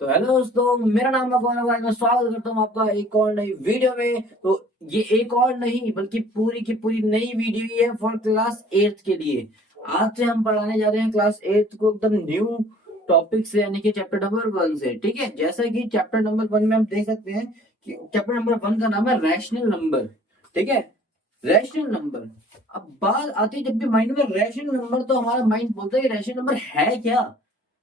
तो हेलो दोस्तों, मेरा नाम है गौरव। आज मैं स्वागत करता हूँ आपका एक और नई वीडियो में। तो ये एक और नहीं बल्कि पूरी की पूरी नई वीडियो ही है फॉर क्लास 8 के लिए। आज से हम पढ़ाने जा रहे हैं क्लास 8 को एकदम न्यू टॉपिक से, यानी कि चैप्टर नंबर 1 से। ठीक है, जैसा कि चैप्टर नंबर 1 में हम देख सकते हैं कि चैप्टर नंबर 1 का नाम है रैशनल नंबर। ठीक है, रैशनल नंबर। अब बात आती है जब भी माइंड में रैशनल नंबर, तो हमारा माइंड बोलता है रैशनल नंबर है क्या।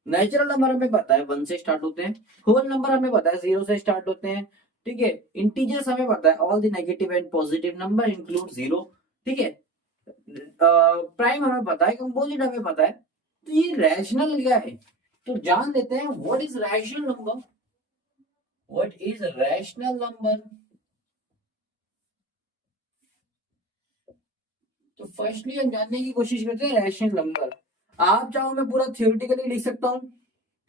नेचुरल नंबर हमें पता है 1 से स्टार्ट होते हैं, होल नंबर हमें पता है 0 से स्टार्ट होते हैं। ठीक है, इंटीजर्स हमें पता है all the negative and positive number include 0। ठीक है, प्राइम हमें पता है, कंपोजिट हमें पता है। तो ये रैशनल क्या है, तो जान लेते हैं what is rational number. What is rational number. तो फर्स्टली हम जानने की कोशिश करते हैं रैशनल नंबर। आप चाहो मैं पूरा थियोरेटिकली लिख सकता हूँ।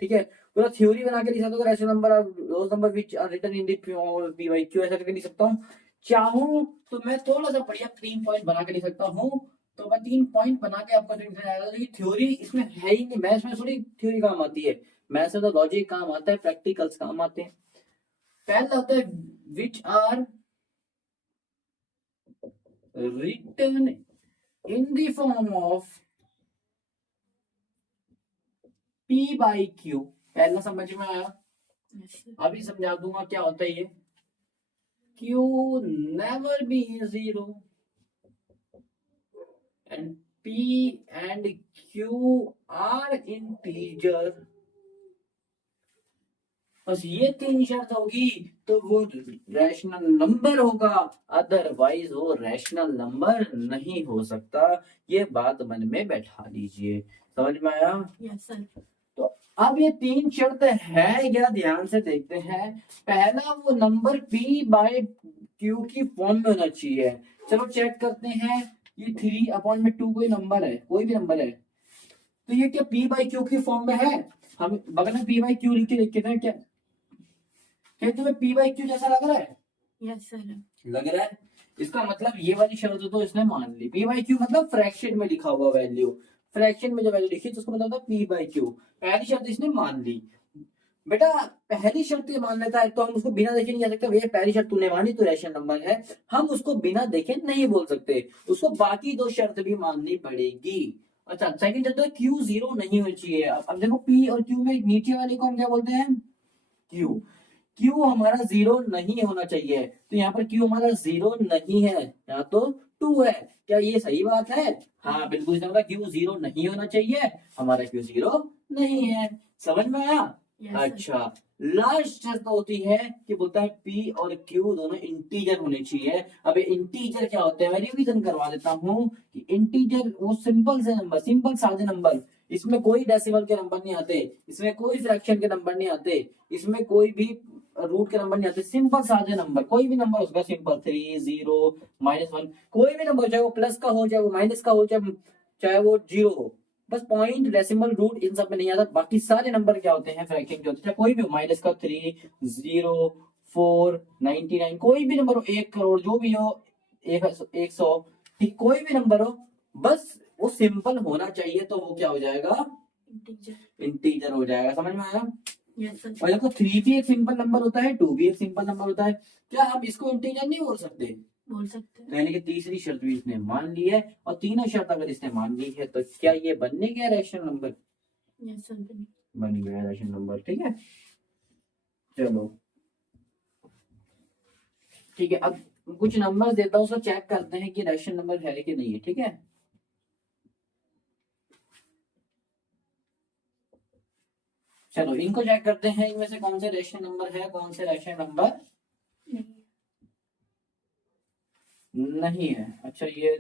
ठीक है, पूरा थ्योरी बना के लिख सकता हूँ रैशनल नंबर और रोज number which are written in the p by q, ऐसा करके लिख सकता हूँ। चाहूँ तो मैं थोड़ा सा बढ़िया 3 पॉइंट बना के लिख सकता हूँ। तो मैं 3 पॉइंट बना के आपको समझाएगा। तो ये थ्योरी इसमें है ही नहीं, मैथ्स में थोड़ी थ्योरी काम आती है। मैथ्स में तो लॉजिक काम आता है, प्रैक्टिकल्स काम आते हैं। पहला होता है which are written in the form of P by Q. पहला समझ में आया? अभी समझा दूंगा क्या होता है ये। Q never be 0 and P and Q are integer। बस ये 3 शर्त होगी तो वो रैशनल नंबर होगा, अदरवाइज वो रैशनल नंबर नहीं हो सकता। ये बात मन में बैठा लीजिए। समझ में आया? Yes sir. तो अब ये 3 शर्त है क्या, ध्यान से देखते हैं। पहला, वो नंबर P बाय Q की फॉर्म में होना चाहिए। चलो चेक करते हैं। ये 3/2 कोई नंबर है, कोई भी नंबर है, तो ये क्या P बाय Q की फॉर्म में है? हम बगल में P बाय Q लिख के देखते हैं क्या, क्या तुम्हें P बाय Q जैसा लग रहा है? Yes sir. लग रहा है। इसका मतलब ये वाली शर्त तो इसने मान ली। P बाय Q मतलब फ्रैक्शन में लिखा हुआ वैल्यू, फ्रैक्शन में जो वैल्यू लिखी तो उसको मतलब था P बाय Q। पहली शर्त इसने मान ली। बेटा पहली शर्त ये मान लेता है तो हम उसको बिना देखे नहीं जा सकते। भैया पहली शर्त तूने मानी तो रैशनल नंबर है, हम उसको बिना देखे नहीं बोल सकते। उसको बाकी 2 शर्त भी माननी पड़ेगी। अच्छा, सेकंड शर्त है Q 0 नहीं होनी चाहिए। अब देखो P और Q में नीचे वाले को हम क्या बोलते हैं? Q। Q हमारा 0 नहीं होना चाहिए, तो यहाँ पर Q हमारा 0 नहीं है, यहाँ तो 2 है। क्या ये सही बात है? हाँ बिल्कुल, इसका मतलब Q 0 नहीं होना चाहिए, हमारा Q 0 नहीं है। समझ में आया? अच्छा, लास्ट शर्त होती है कि बोलता है P और Q दोनों इंटीजर होने चाहिए। अब इंटीजर क्या होते हैं मैं रिवीजन करवा देता हूँ कि इंटीजर वो सिंपल से नंबर, सिंपल सादे नंबर, इसमें कोई डेसिमल के नंबर नहीं आते, इसमें कोई फ्रैक्शन के नंबर नहीं आते, इसमें कोई भी रूट के नंबर नहीं आते। सिंपल सादे नंबर, कोई भी नंबर उसका सिंपल 3 0 -1, कोई भी नंबर, चाहे वो प्लस का हो, चाहे वो माइनस का हो, चाहे वो 0 हो, बस पॉइंट डेसिमल रूट इन सब में नहीं आता। बाकी सारे नंबर क्या होते हैं? फ्रैक्शन के होते हैं। चाहे कोई भी हो, माइनस का 3 0 4 99, कोई भी नंबर हो, 1 करोड़, जो भी हो, 100, ठीक, कोई भी नंबर हो, बस वो सिंपल होना चाहिए तो वो क्या हो जाएगा? इंटीजर हो जाएगा। समझ में आया? Yes sir. और देखो 3 भी एक सिंपल नंबर होता है, 2 भी एक सिंपल नंबर होता है। क्या हम इसको इंटीजर नहीं बोल सकते? बोल सकते हैं। तो यानी कि तीसरी शर्त भी इसने मान ली है, और तीनों शर्त अगर इसने मान ली है तो क्या ये बनने गया रैशनल नंबर? Yes sir. बन गया रैशनल नंबर। ठीक है, चलो ठीक है। अब कुछ नंबर देता हूँ, उसको चेक करते हैं कि रैशनल नंबर है कि नहीं है। ठीक है, चलो इनको चेक करते हैं, इनमें से कौन से रैशनल नंबर है, कौन से रैशनल नंबर नहीं है। अच्छा, ये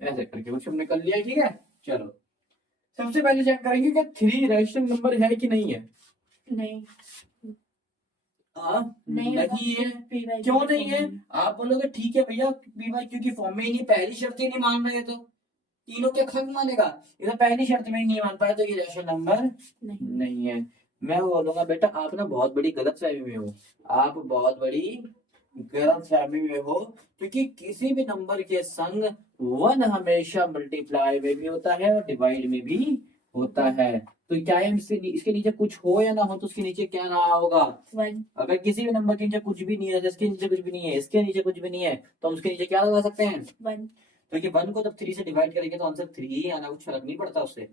ऐसे करके कुछ हमने कर लिया। ठीक है, चलो सबसे पहले चेक करेंगे कि 3 रैशनल नंबर है कि नहीं है। नहीं। नहीं है। क्यों नहीं है? आप बोलोगे ठीक है भैया P बाई Q की फॉर्म में ही नहीं, पहली शर्त ही नहीं मान रहे, तो तीनों के खंड मानेगा। ये तो पहली शर्त में ही नहीं मान पाया, तो ये रैशनल नंबर नहीं है। मैं बोलूंगा बेटा आप ना बहुत बड़ी गलतफहमी में हो, आप बहुत बड़ी गलतफहमी में हो, क्योंकि किसी भी नंबर के संग 1 हमेशा मल्टीप्लाई में भी होता है और डिवाइड में भी होता है। तो क्या है इसके नीचे कुछ हो या ना हो तो उसके नीचे क्या रहा होगा? 1 अगर किसी भी नंबर के नीचे कुछ भी नहीं है, जैसे इसके नीचे कुछ भी नहीं है, इसके नीचे कुछ भी नहीं है, तो हम उसके नीचे क्या लगा सकते हैं? 1 क्योंकि 1 को जब 3 से डिवाइड करेंगे तो आंसर 3 ही आना, कुछ फर्क नहीं पड़ता उससे।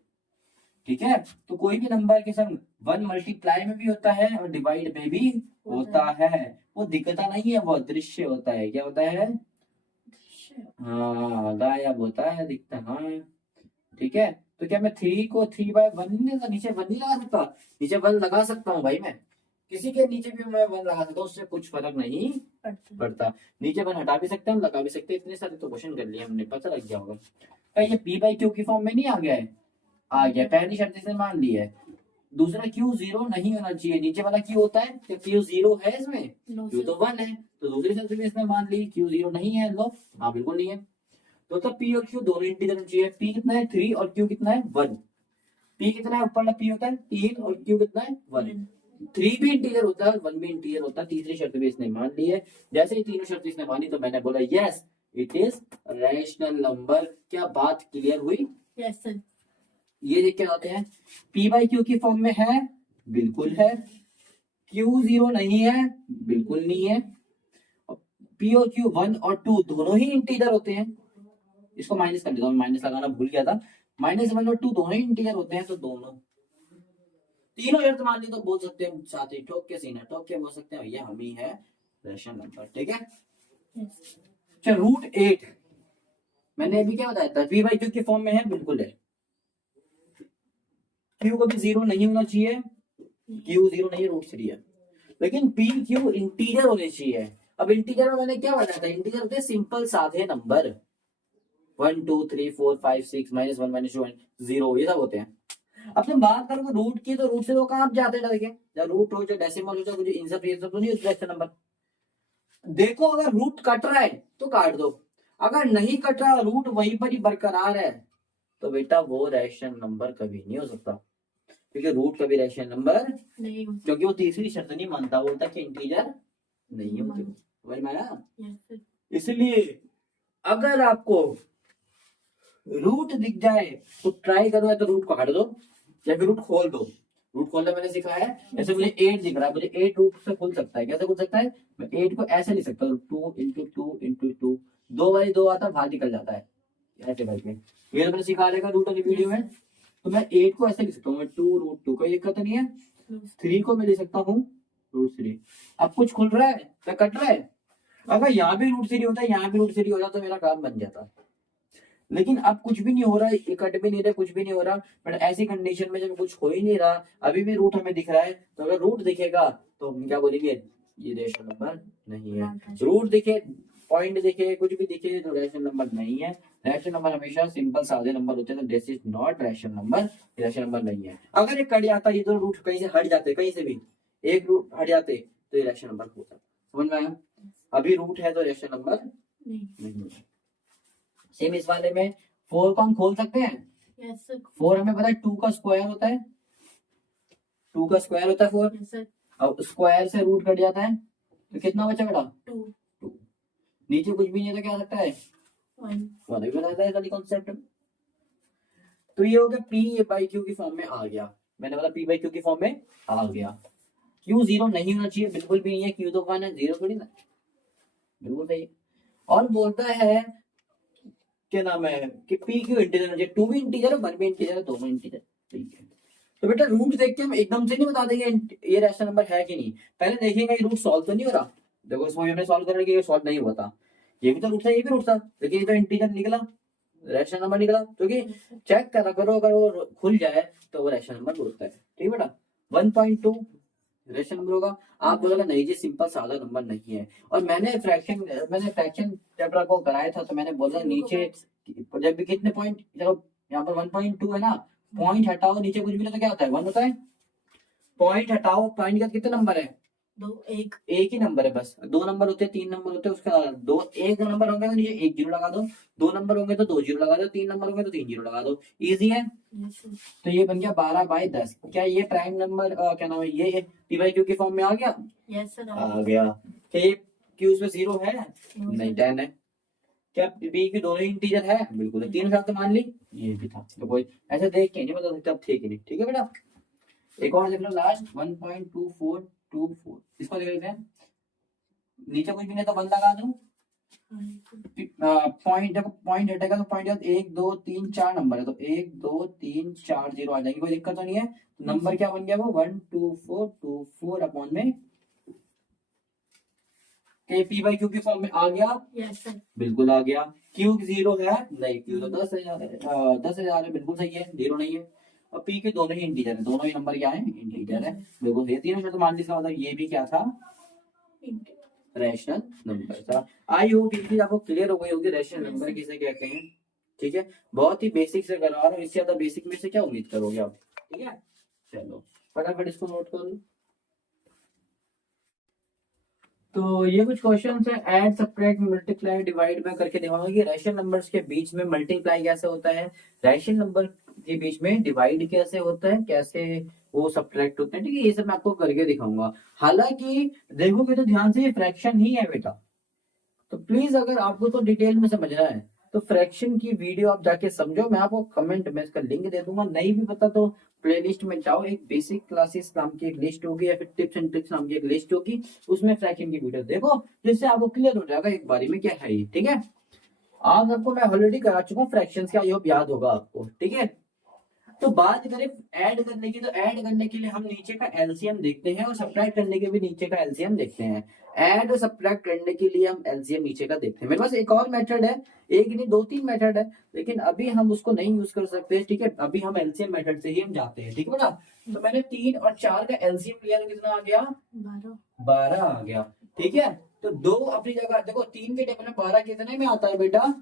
ठीक है, तो कोई भी नंबर के संग 1 मल्टीप्लाई में भी होता है और डिवाइड में भी होता है। वो दिखता नहीं है, वो दृश्य होता है। क्या होता है? हाँ, गायब होता है, दिखता हाँ। ठीक है, तो क्या मैं 3 को 3/1 नीचे 1 नहीं लगा सकता? नीचे 1 लगा सकता हूँ भाई, मैं किसी के नीचे भी मैं 1 लगा सकता हूँ, उससे कुछ फर्क नहीं पड़ता। नीचे 1 हटा भी सकते हैं, हम लगा भी सकते हैं। इतने सारे तो क्वेश्चन कर लिए हमने, पता लग गया होगा। क्या ये p बाई क्यू की फॉर्म में नहीं आ गया है? आ गया, पहली शर्त इसने मान ली है। दूसरा क्यू 0 नहीं होना चाहिए, नीचे वाला क्यू होता है, तो क्यू 0 है इसमें, नो क्यू तो 1 है, तो दूसरी शर्त भी इसने मान ली क्यू 0 नहीं है। लो, हाँ बिल्कुल नहीं है। तो तब p और q दोनों इंटीजर होने चाहिए। p कितना है? 3 और q कितना है? 1। p कितना है? ऊपर वाला p होता है 3 और q कितना है? 1। 3 भी इंटीजर होता है और 1 भी इंटीजर होता है। तीसरी शर्त भी इसने मान ली है। जैसे ही तीनों शर्त इसने मानी तो मैंने बोला yes it is rational number. क्या बात क्लियर हुई? यस सर ये देख के आते हैं, p बाई क्यू की फॉर्म में है, बिल्कुल है। q 0 नहीं है, बिल्कुल नहीं है। p और q 1 और 2 दोनों ही इंटीजर होते हैं। इसको माइनस कर देता हूँ, माइनस लगाना भूल गया था। -1 और 2 दोनों ही इंटीजर होते हैं, तो दोनों तीनों शर्त मान ली तो बोल सकते हैं साथ ही ठोक के सीना ठोक के बोल सकते हैं ये हम ही है रैशनल नंबर। ठीक है, यस अच्छा √8 मैंने अभी क्या बताया था? p बाई क्यू की फॉर्म में है, बिल्कुल है। q कभी 0 नहीं होना चाहिए, q 0 नहीं, √3 है। लेकिन p q इंटीजर होने चाहिए। अब इंटीजर में मैंने क्या बताया था? इंटीजर होते हैं सिंपल सादे नंबर, 1 2 3 4 5 6 -1 -2 0, ये सब होते हैं। अब जब बात करोगे रूट की, तो रूट से तो कहाँ जाते हैं? देखिए, जब रूट हो, चाहे डेसिमल हो, चाहे कुछ, इन सब ये सब तो नहीं होता नंबर। देखो, अगर रूट कट रहा है तो काट दो, अगर नहीं कट रहा, रूट वहीं पर ही बरकरार है, तो बेटा वो रैशनल नंबर कभी नहीं हो सकता। क्योंकि रूट कभी रैशनल नंबर, नहीं क्योंकि वो तीसरी शर्त नहीं मानता, बोलता कि इंटीजर नहीं होते। वही माना। यस सर इसलिए अगर आपको रूट दिख जाए तो ट्राई करो, या तो रूट को हटा दो या फिर रूट खोल दो। रूट खोलना मैंने सिखाया है। जैसे मुझे 8 दिख रहा है, मुझे 8 रूट से खुल सकता है। कैसे खुल सकता है? मैं 8 को ऐसे लिख सकता हूँ, 2 × 2 × 2, 2 आता है, बाहर निकल जाता है ऐसे करके। ये तो मैंने सिखा देगा रूट वाली वीडियो में। तो मैं 8 को ऐसे लिख सकता हूँ, मैं 2√2, कोई दिक्कत नहीं है। 3 को मैं लिख सकता हूँ √3। अब कुछ खुल रहा है क्या कट रहा है? अगर यहाँ भी √3 होता है, यहाँ भी √3 हो जाता तो मेरा काम बन जाता। लेकिन अब कुछ भी नहीं हो रहा है, कट भी नहीं रहा, कुछ भी नहीं हो रहा। बट ऐसी कंडीशन में जब कुछ हो ही नहीं रहा, अभी भी रूट हमें दिख रहा है, तो अगर रूट दिखेगा तो हम क्या बोलेंगे? ये रैशनल नंबर नहीं है। रूट दिखे, पॉइंट दिखे, कुछ भी दिखे तो रैशनल नंबर नहीं है। रैशनल नंबर हमेशा सिंपल सादे नंबर होते हैं, तो this is not rational number, rational number नहीं है। अगर ये कट जाता, ये तो रूट कहीं से हट जाते, कहीं से भी एक रूट हट जाते, तो ये रैशनल नंबर होता। समझ में आया? अभी रूट है तो रैशनल नंबर नहीं है। सेम इस वाले में 4 को हम खोल सकते हैं। यस सर 4 हमें पता है 2 का स्क्वायर होता है, 2 का स्क्वायर होता है 4। यस सर अब स्क्वायर से रूट कट जाता है तो कितना बचा बेटा? 2 नीचे कुछ भी नहीं है तो क्या आ सकता है? 1 1 भी बनाता है वाली कॉन्सेप्ट। तो ये हो गया p बाई क्यू की फॉर्म में आ गया। मैंने बोला p बाई क्यू की फॉर्म में आ गया। q 0 नहीं होना चाहिए, बिल्कुल भी नहीं है। q तो 1 है, 0 थोड़ी ना, बिल्कुल सही। और बोलता है क्या नाम है कि p क्यू इंटीजर होना चाहिए, 2 भी इंटीजर है, 1 भी इंटीजर है, दोनों इंटीजर। ठीक है, तो बेटा रूट देख के हम एकदम से नहीं बता देंगे ये रैशनल नंबर है कि नहीं। पहले देखेंगे रूट सॉल्व तो नहीं हो रहा। देखो इसमें हमने सॉल्व करने के सॉल्व नहीं हुआ था, ये भी तो रूट था, ये भी रूट था, लेकिन ये तो इंटीजर निकला, रैशनल नंबर निकला। क्योंकि चेक करा करो, अगर वो खुल जाए तो वो रैशनल नंबर होता है। ठीक है बेटा, 1.2 रैशनल नंबर होगा। आप बोलोगे नहीं जी सिंपल सादा नंबर नहीं है। और मैंने फ्रैक्शन चैप्टर को कराया था, तो मैंने बोला नीचे जब भी कितने पॉइंट, चलो यहाँ पर 1.2 है ना, पॉइंट हटाओ, नीचे कुछ भी तो क्या होता है? 1 होता है। पॉइंट हटाओ, पॉइंट का कितने नंबर है? 2 1 एक ही नंबर है बस। 2 नंबर होते हैं, 3 नंबर होते हैं, उसके बाद दो, एक नंबर होंगे तो नीचे 1 जीरो लगा दो, 2 नंबर होंगे तो 2 जीरो लगा दो, 3 नंबर होंगे तो 3 जीरो लगा दो। इजी है। यस सर तो ये बन गया 12/10। क्या ये प्राइम नंबर क्या नाम है, ये p बाई क्यू की फॉर्म में आ गया? यस सर आ गया। क्या ये q उसमें 0 है? नहीं, 10 है। क्या पी की दोनों ही इंटीजर है? बिल्कुल, तीन साथ तो मान ली, ये भी था, तो कोई ऐसे देख के नहीं बता सकते अब थे कि नहीं। ठीक है बेटा, एक और देख लो लास्ट 1.2424, इसको देख लेते हैं। नीचे कुछ भी नहीं तो 1 लगा दूं, पॉइंट देखो, पॉइंट हटेगा तो पॉइंट 1 2 3 4 नंबर है, तो 1 2 3 4 0 आ जाएंगे, कोई दिक्कत तो नहीं है। तो नंबर क्या बन गया वो 12424 अपॉन में के पी बाई क्यू की फॉर्म में आ गया। Yes sir. बिल्कुल आ गया। क्यू 0 है नहीं, क्यू तो 10,000 है, 10,000 है, बिल्कुल सही है, 0 नहीं है। और पी के दोनों ही इंटीजर है, दोनों ही नंबर क्या है? इंटीजर है, बिल्कुल ये तीनों शर्त मान ली। इसका मतलब ये भी क्या था? रैशनल नंबर था। आई होप ये चीज आपको क्लियर हो गई होगी, रैशनल नंबर किसे कहते हैं। ठीक है, बहुत ही बेसिक से करवा रहा हूँ, इससे ज्यादा बेसिक में से क्या उम्मीद करोगे आप? ठीक है, चलो फटाफट इसको नोट कर लो। तो ये कुछ क्वेश्चन है, ऐड सब्ट्रैक्ट मल्टीप्लाई डिवाइड में करके दिखाऊंगा कि रैशनल नंबर्स के बीच में मल्टीप्लाई कैसे होता है, रैशनल नंबर के बीच में डिवाइड कैसे होता है, कैसे वो सब्ट्रैक्ट होते हैं। ठीक है, ये सब मैं आपको करके दिखाऊंगा। हालांकि देखोगे तो ध्यान से, ये फ्रैक्शन ही है बेटा, तो प्लीज अगर आपको तो डिटेल में समझना है तो फ्रैक्शन की वीडियो आप जाके समझो, मैं आपको कमेंट में इसका लिंक दे दूंगा। नहीं भी पता तो प्लेलिस्ट में जाओ, एक बेसिक क्लासेस नाम की एक लिस्ट होगी या फिर टिप्स एंड ट्रिक्स नाम की एक लिस्ट होगी, उसमें फ्रैक्शन की वीडियो देखो, जिससे आपको क्लियर हो जाएगा एक बारी में क्या है ये। ठीक है, आज आपको मैं ऑलरेडी करा चुका हूँ फ्रैक्शंस का, ये याद होगा आपको। ठीक है, तो बात करें ऐड करने की, तो ऐड करने के लिए हम नीचे का एलसीएम देखते हैं और सब्ट्रैक्ट करने के भी नीचे का एलसीएम देखते हैं। ऐड और सब्ट्रैक्ट करने के लिए हम एलसीएम नीचे का देखते हैं। मेरे पास एक और मेथड है, एक नहीं 2-3 मेथड है, लेकिन अभी हम उसको नहीं यूज कर सकते। ठीक है, अभी हम एलसीएम मेथड से ही हम जाते हैं। ठीक है ना, तो मैंने 3 और 4 का एलसीएम लिया तो कितना आ गया? 12 आ गया। ठीक है, तो 2 अपनी जगह देखो, 3 के टेबल में 12 कितने में आता है बेटा?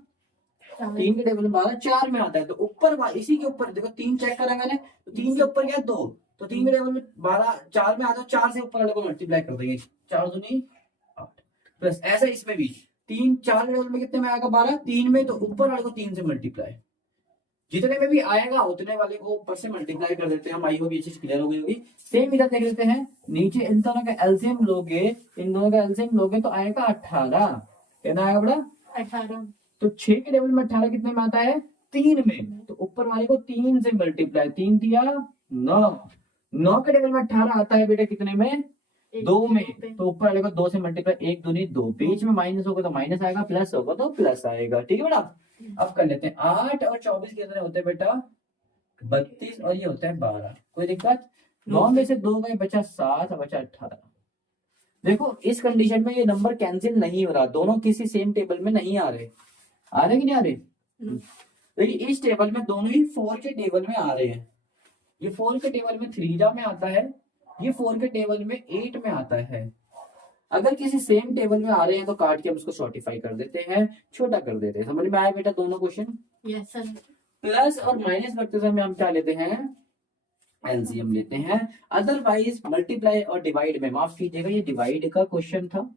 3 के टेबल में 12 4 में आता है, तो ऊपर इसी के ऊपर देखो 3 चेक करा मैंने, तो 3 के ऊपर क्या है? 2, तो 3 के टेबल में 12 4 में आता है, 4 से ऊपर वाले को मल्टीप्लाई कर देंगे, 4 दूनी 8 प्लस। ऐसा इसमें भी 3 4 के टेबल में कितने में आएगा? 12, 3 में, तो ऊपर वाले को 3 से मल्टीप्लाई, जितने में भी आएगा उतने वाले को ऊपर से मल्टीप्लाई कर देते हैं हम। आई होप ये चीज क्लियर हो गई होगी। सेम इधर देख लेते हैं, नीचे इन दोनों का एलसीएम लोगे, इन दोनों का एलसीएम लोगे तो आएगा 18, कितना आएगा बेटा? 18। तो 6 के टेबल में 18 कितने में आता है? 3 में, तो ऊपर वाले को 3 से मल्टीप्लाई, 3 दिया 9, 9 के टेबल में 18 आता है बेटा कितने में? 2 में, तो ऊपर वाले को 2 से मल्टीप्लाई, 1 दूनी 2, बीच में माइनस होगा तो माइनस आएगा, प्लस होगा तो प्लस आएगा। ठीक है बेटा, अब कर लेते हैं। 8 और 24 कितने होते हैं बेटा? 32, और ये होता है 12। कोई दिक्कत? 9 में से 2 गए, बचा 7, बचा 18। देखो इस कंडीशन में ये नंबर कैंसिल नहीं हो रहा, दोनों किसी सेम टेबल में नहीं आ रहे, आ रहे कि नहीं आ रहे? देखिए इस टेबल में दोनों ही 4 के टेबल में आ रहे हैं, ये 4 के टेबल में 3 में आता है, ये 4 के टेबल में 8 में आता है। अगर किसी सेम टेबल में आ रहे हैं तो काट के हम उसको शॉर्टिफाई कर देते हैं, छोटा कर देते हैं। समझ में आया बेटा दोनों क्वेश्चन? Yes sir. प्लस और माइनस करते समय हम क्या लेते हैं? एलसीएम लेते हैं। अदरवाइज मल्टीप्लाई और डिवाइड में, माफ कीजिएगा ये डिवाइड का क्वेश्चन था,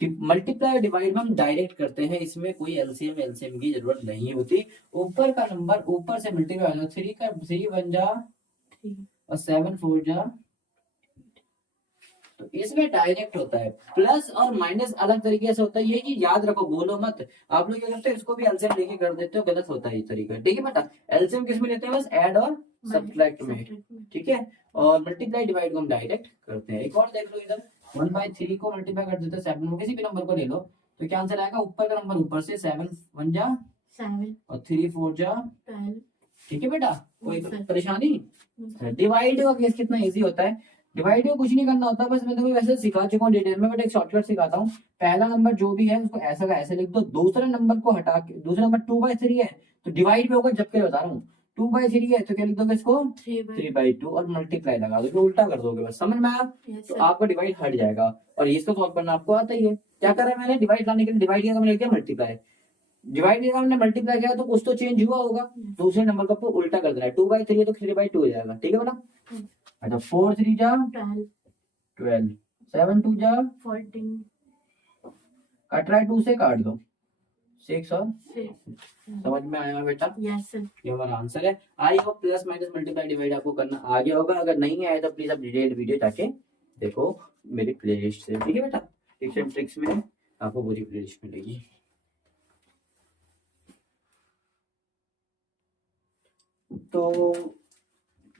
मल्टीप्लाई और डिवाइड में हम डायरेक्ट करते हैं, इसमें कोई एलसीएम एलसीएम की जरूरत नहीं होती। ऊपर का नंबर ऊपर से मल्टीप्लाई हो जाए, 3 का 3 1 जा और 7 4 जा, तो इसमें डायरेक्ट होता है। प्लस और माइनस अलग तरीके से होता है, ये कि याद रखो, बोलो मत। आप लोग क्या करते हो, इसको भी एलसीएम लेके कर देते हो, गलत होता है ये तरीका। ठीक है बेटा, एलसीएम किस में लेते हैं? बस ऐड और सब्ट्रैक्ट में। ठीक है, और मल्टीप्लाई डिवाइड को हम डायरेक्ट करते हैं। एक और देख लो इधर, 1/3 को मल्टीप्लाई कर देते हैं 7 में, किसी भी नंबर को ले लो, तो क्या आंसर आएगा? ऊपर का नंबर ऊपर से, 7 1 जा 7 और 3 4 जा 12। ठीक है बेटा, कोई परेशानी? डिवाइड का केस कितना इजी होता है, डिवाइड को कुछ नहीं करना होता, बस मैं तुम्हें वैसे सिखा चुका हूँ डिटेल में, बट एक शॉर्टकट सिखाता हूँ। पहला नंबर जो भी है उसको ऐसा का ऐसे लिख दो, दूसरे नंबर को हटा के, दूसरा नंबर 2/3 है तो डिवाइड पे होगा, जबकि बता रहा हूँ 2/3 है तो क्या लिख दोगे इसको? 3/2 और मल्टीप्लाई लगा दोगे, उल्टा कर दोगे, बस समझ में आया? तो आपका डिवाइड हट जाएगा। और इसको सॉल्व करना आपको आता ही है। क्या करा मैंने? डिवाइड लाने के लिए डिवाइड किया तो मैंने किया मल्टीप्लाई, डिवाइड किया हमने मल्टीप्लाई किया तो कुछ तो चेंज हुआ होगा, दूसरे नंबर को आपको उल्टा कर देना है। 2/3 है तो 3/2 हो जाएगा। ठीक है बेटा, अच्छा 4 3 जा 12, 7 2 जा 14, कट रहा है, 2 से काट दो 6 और 6। समझ में आया बेटा? Yes sir. ये हमारा आंसर है। I hope plus minus multiply divide आपको करना आ गया होगा, अगर नहीं आया तो प्लीज आप डिटेल्ड वीडियो जाके देखो मेरी प्लेलिस्ट से। ठीक है बेटा, टिप्स एंड ट्रिक्स में आपको पूरी प्लेलिस्ट मिलेगी। तो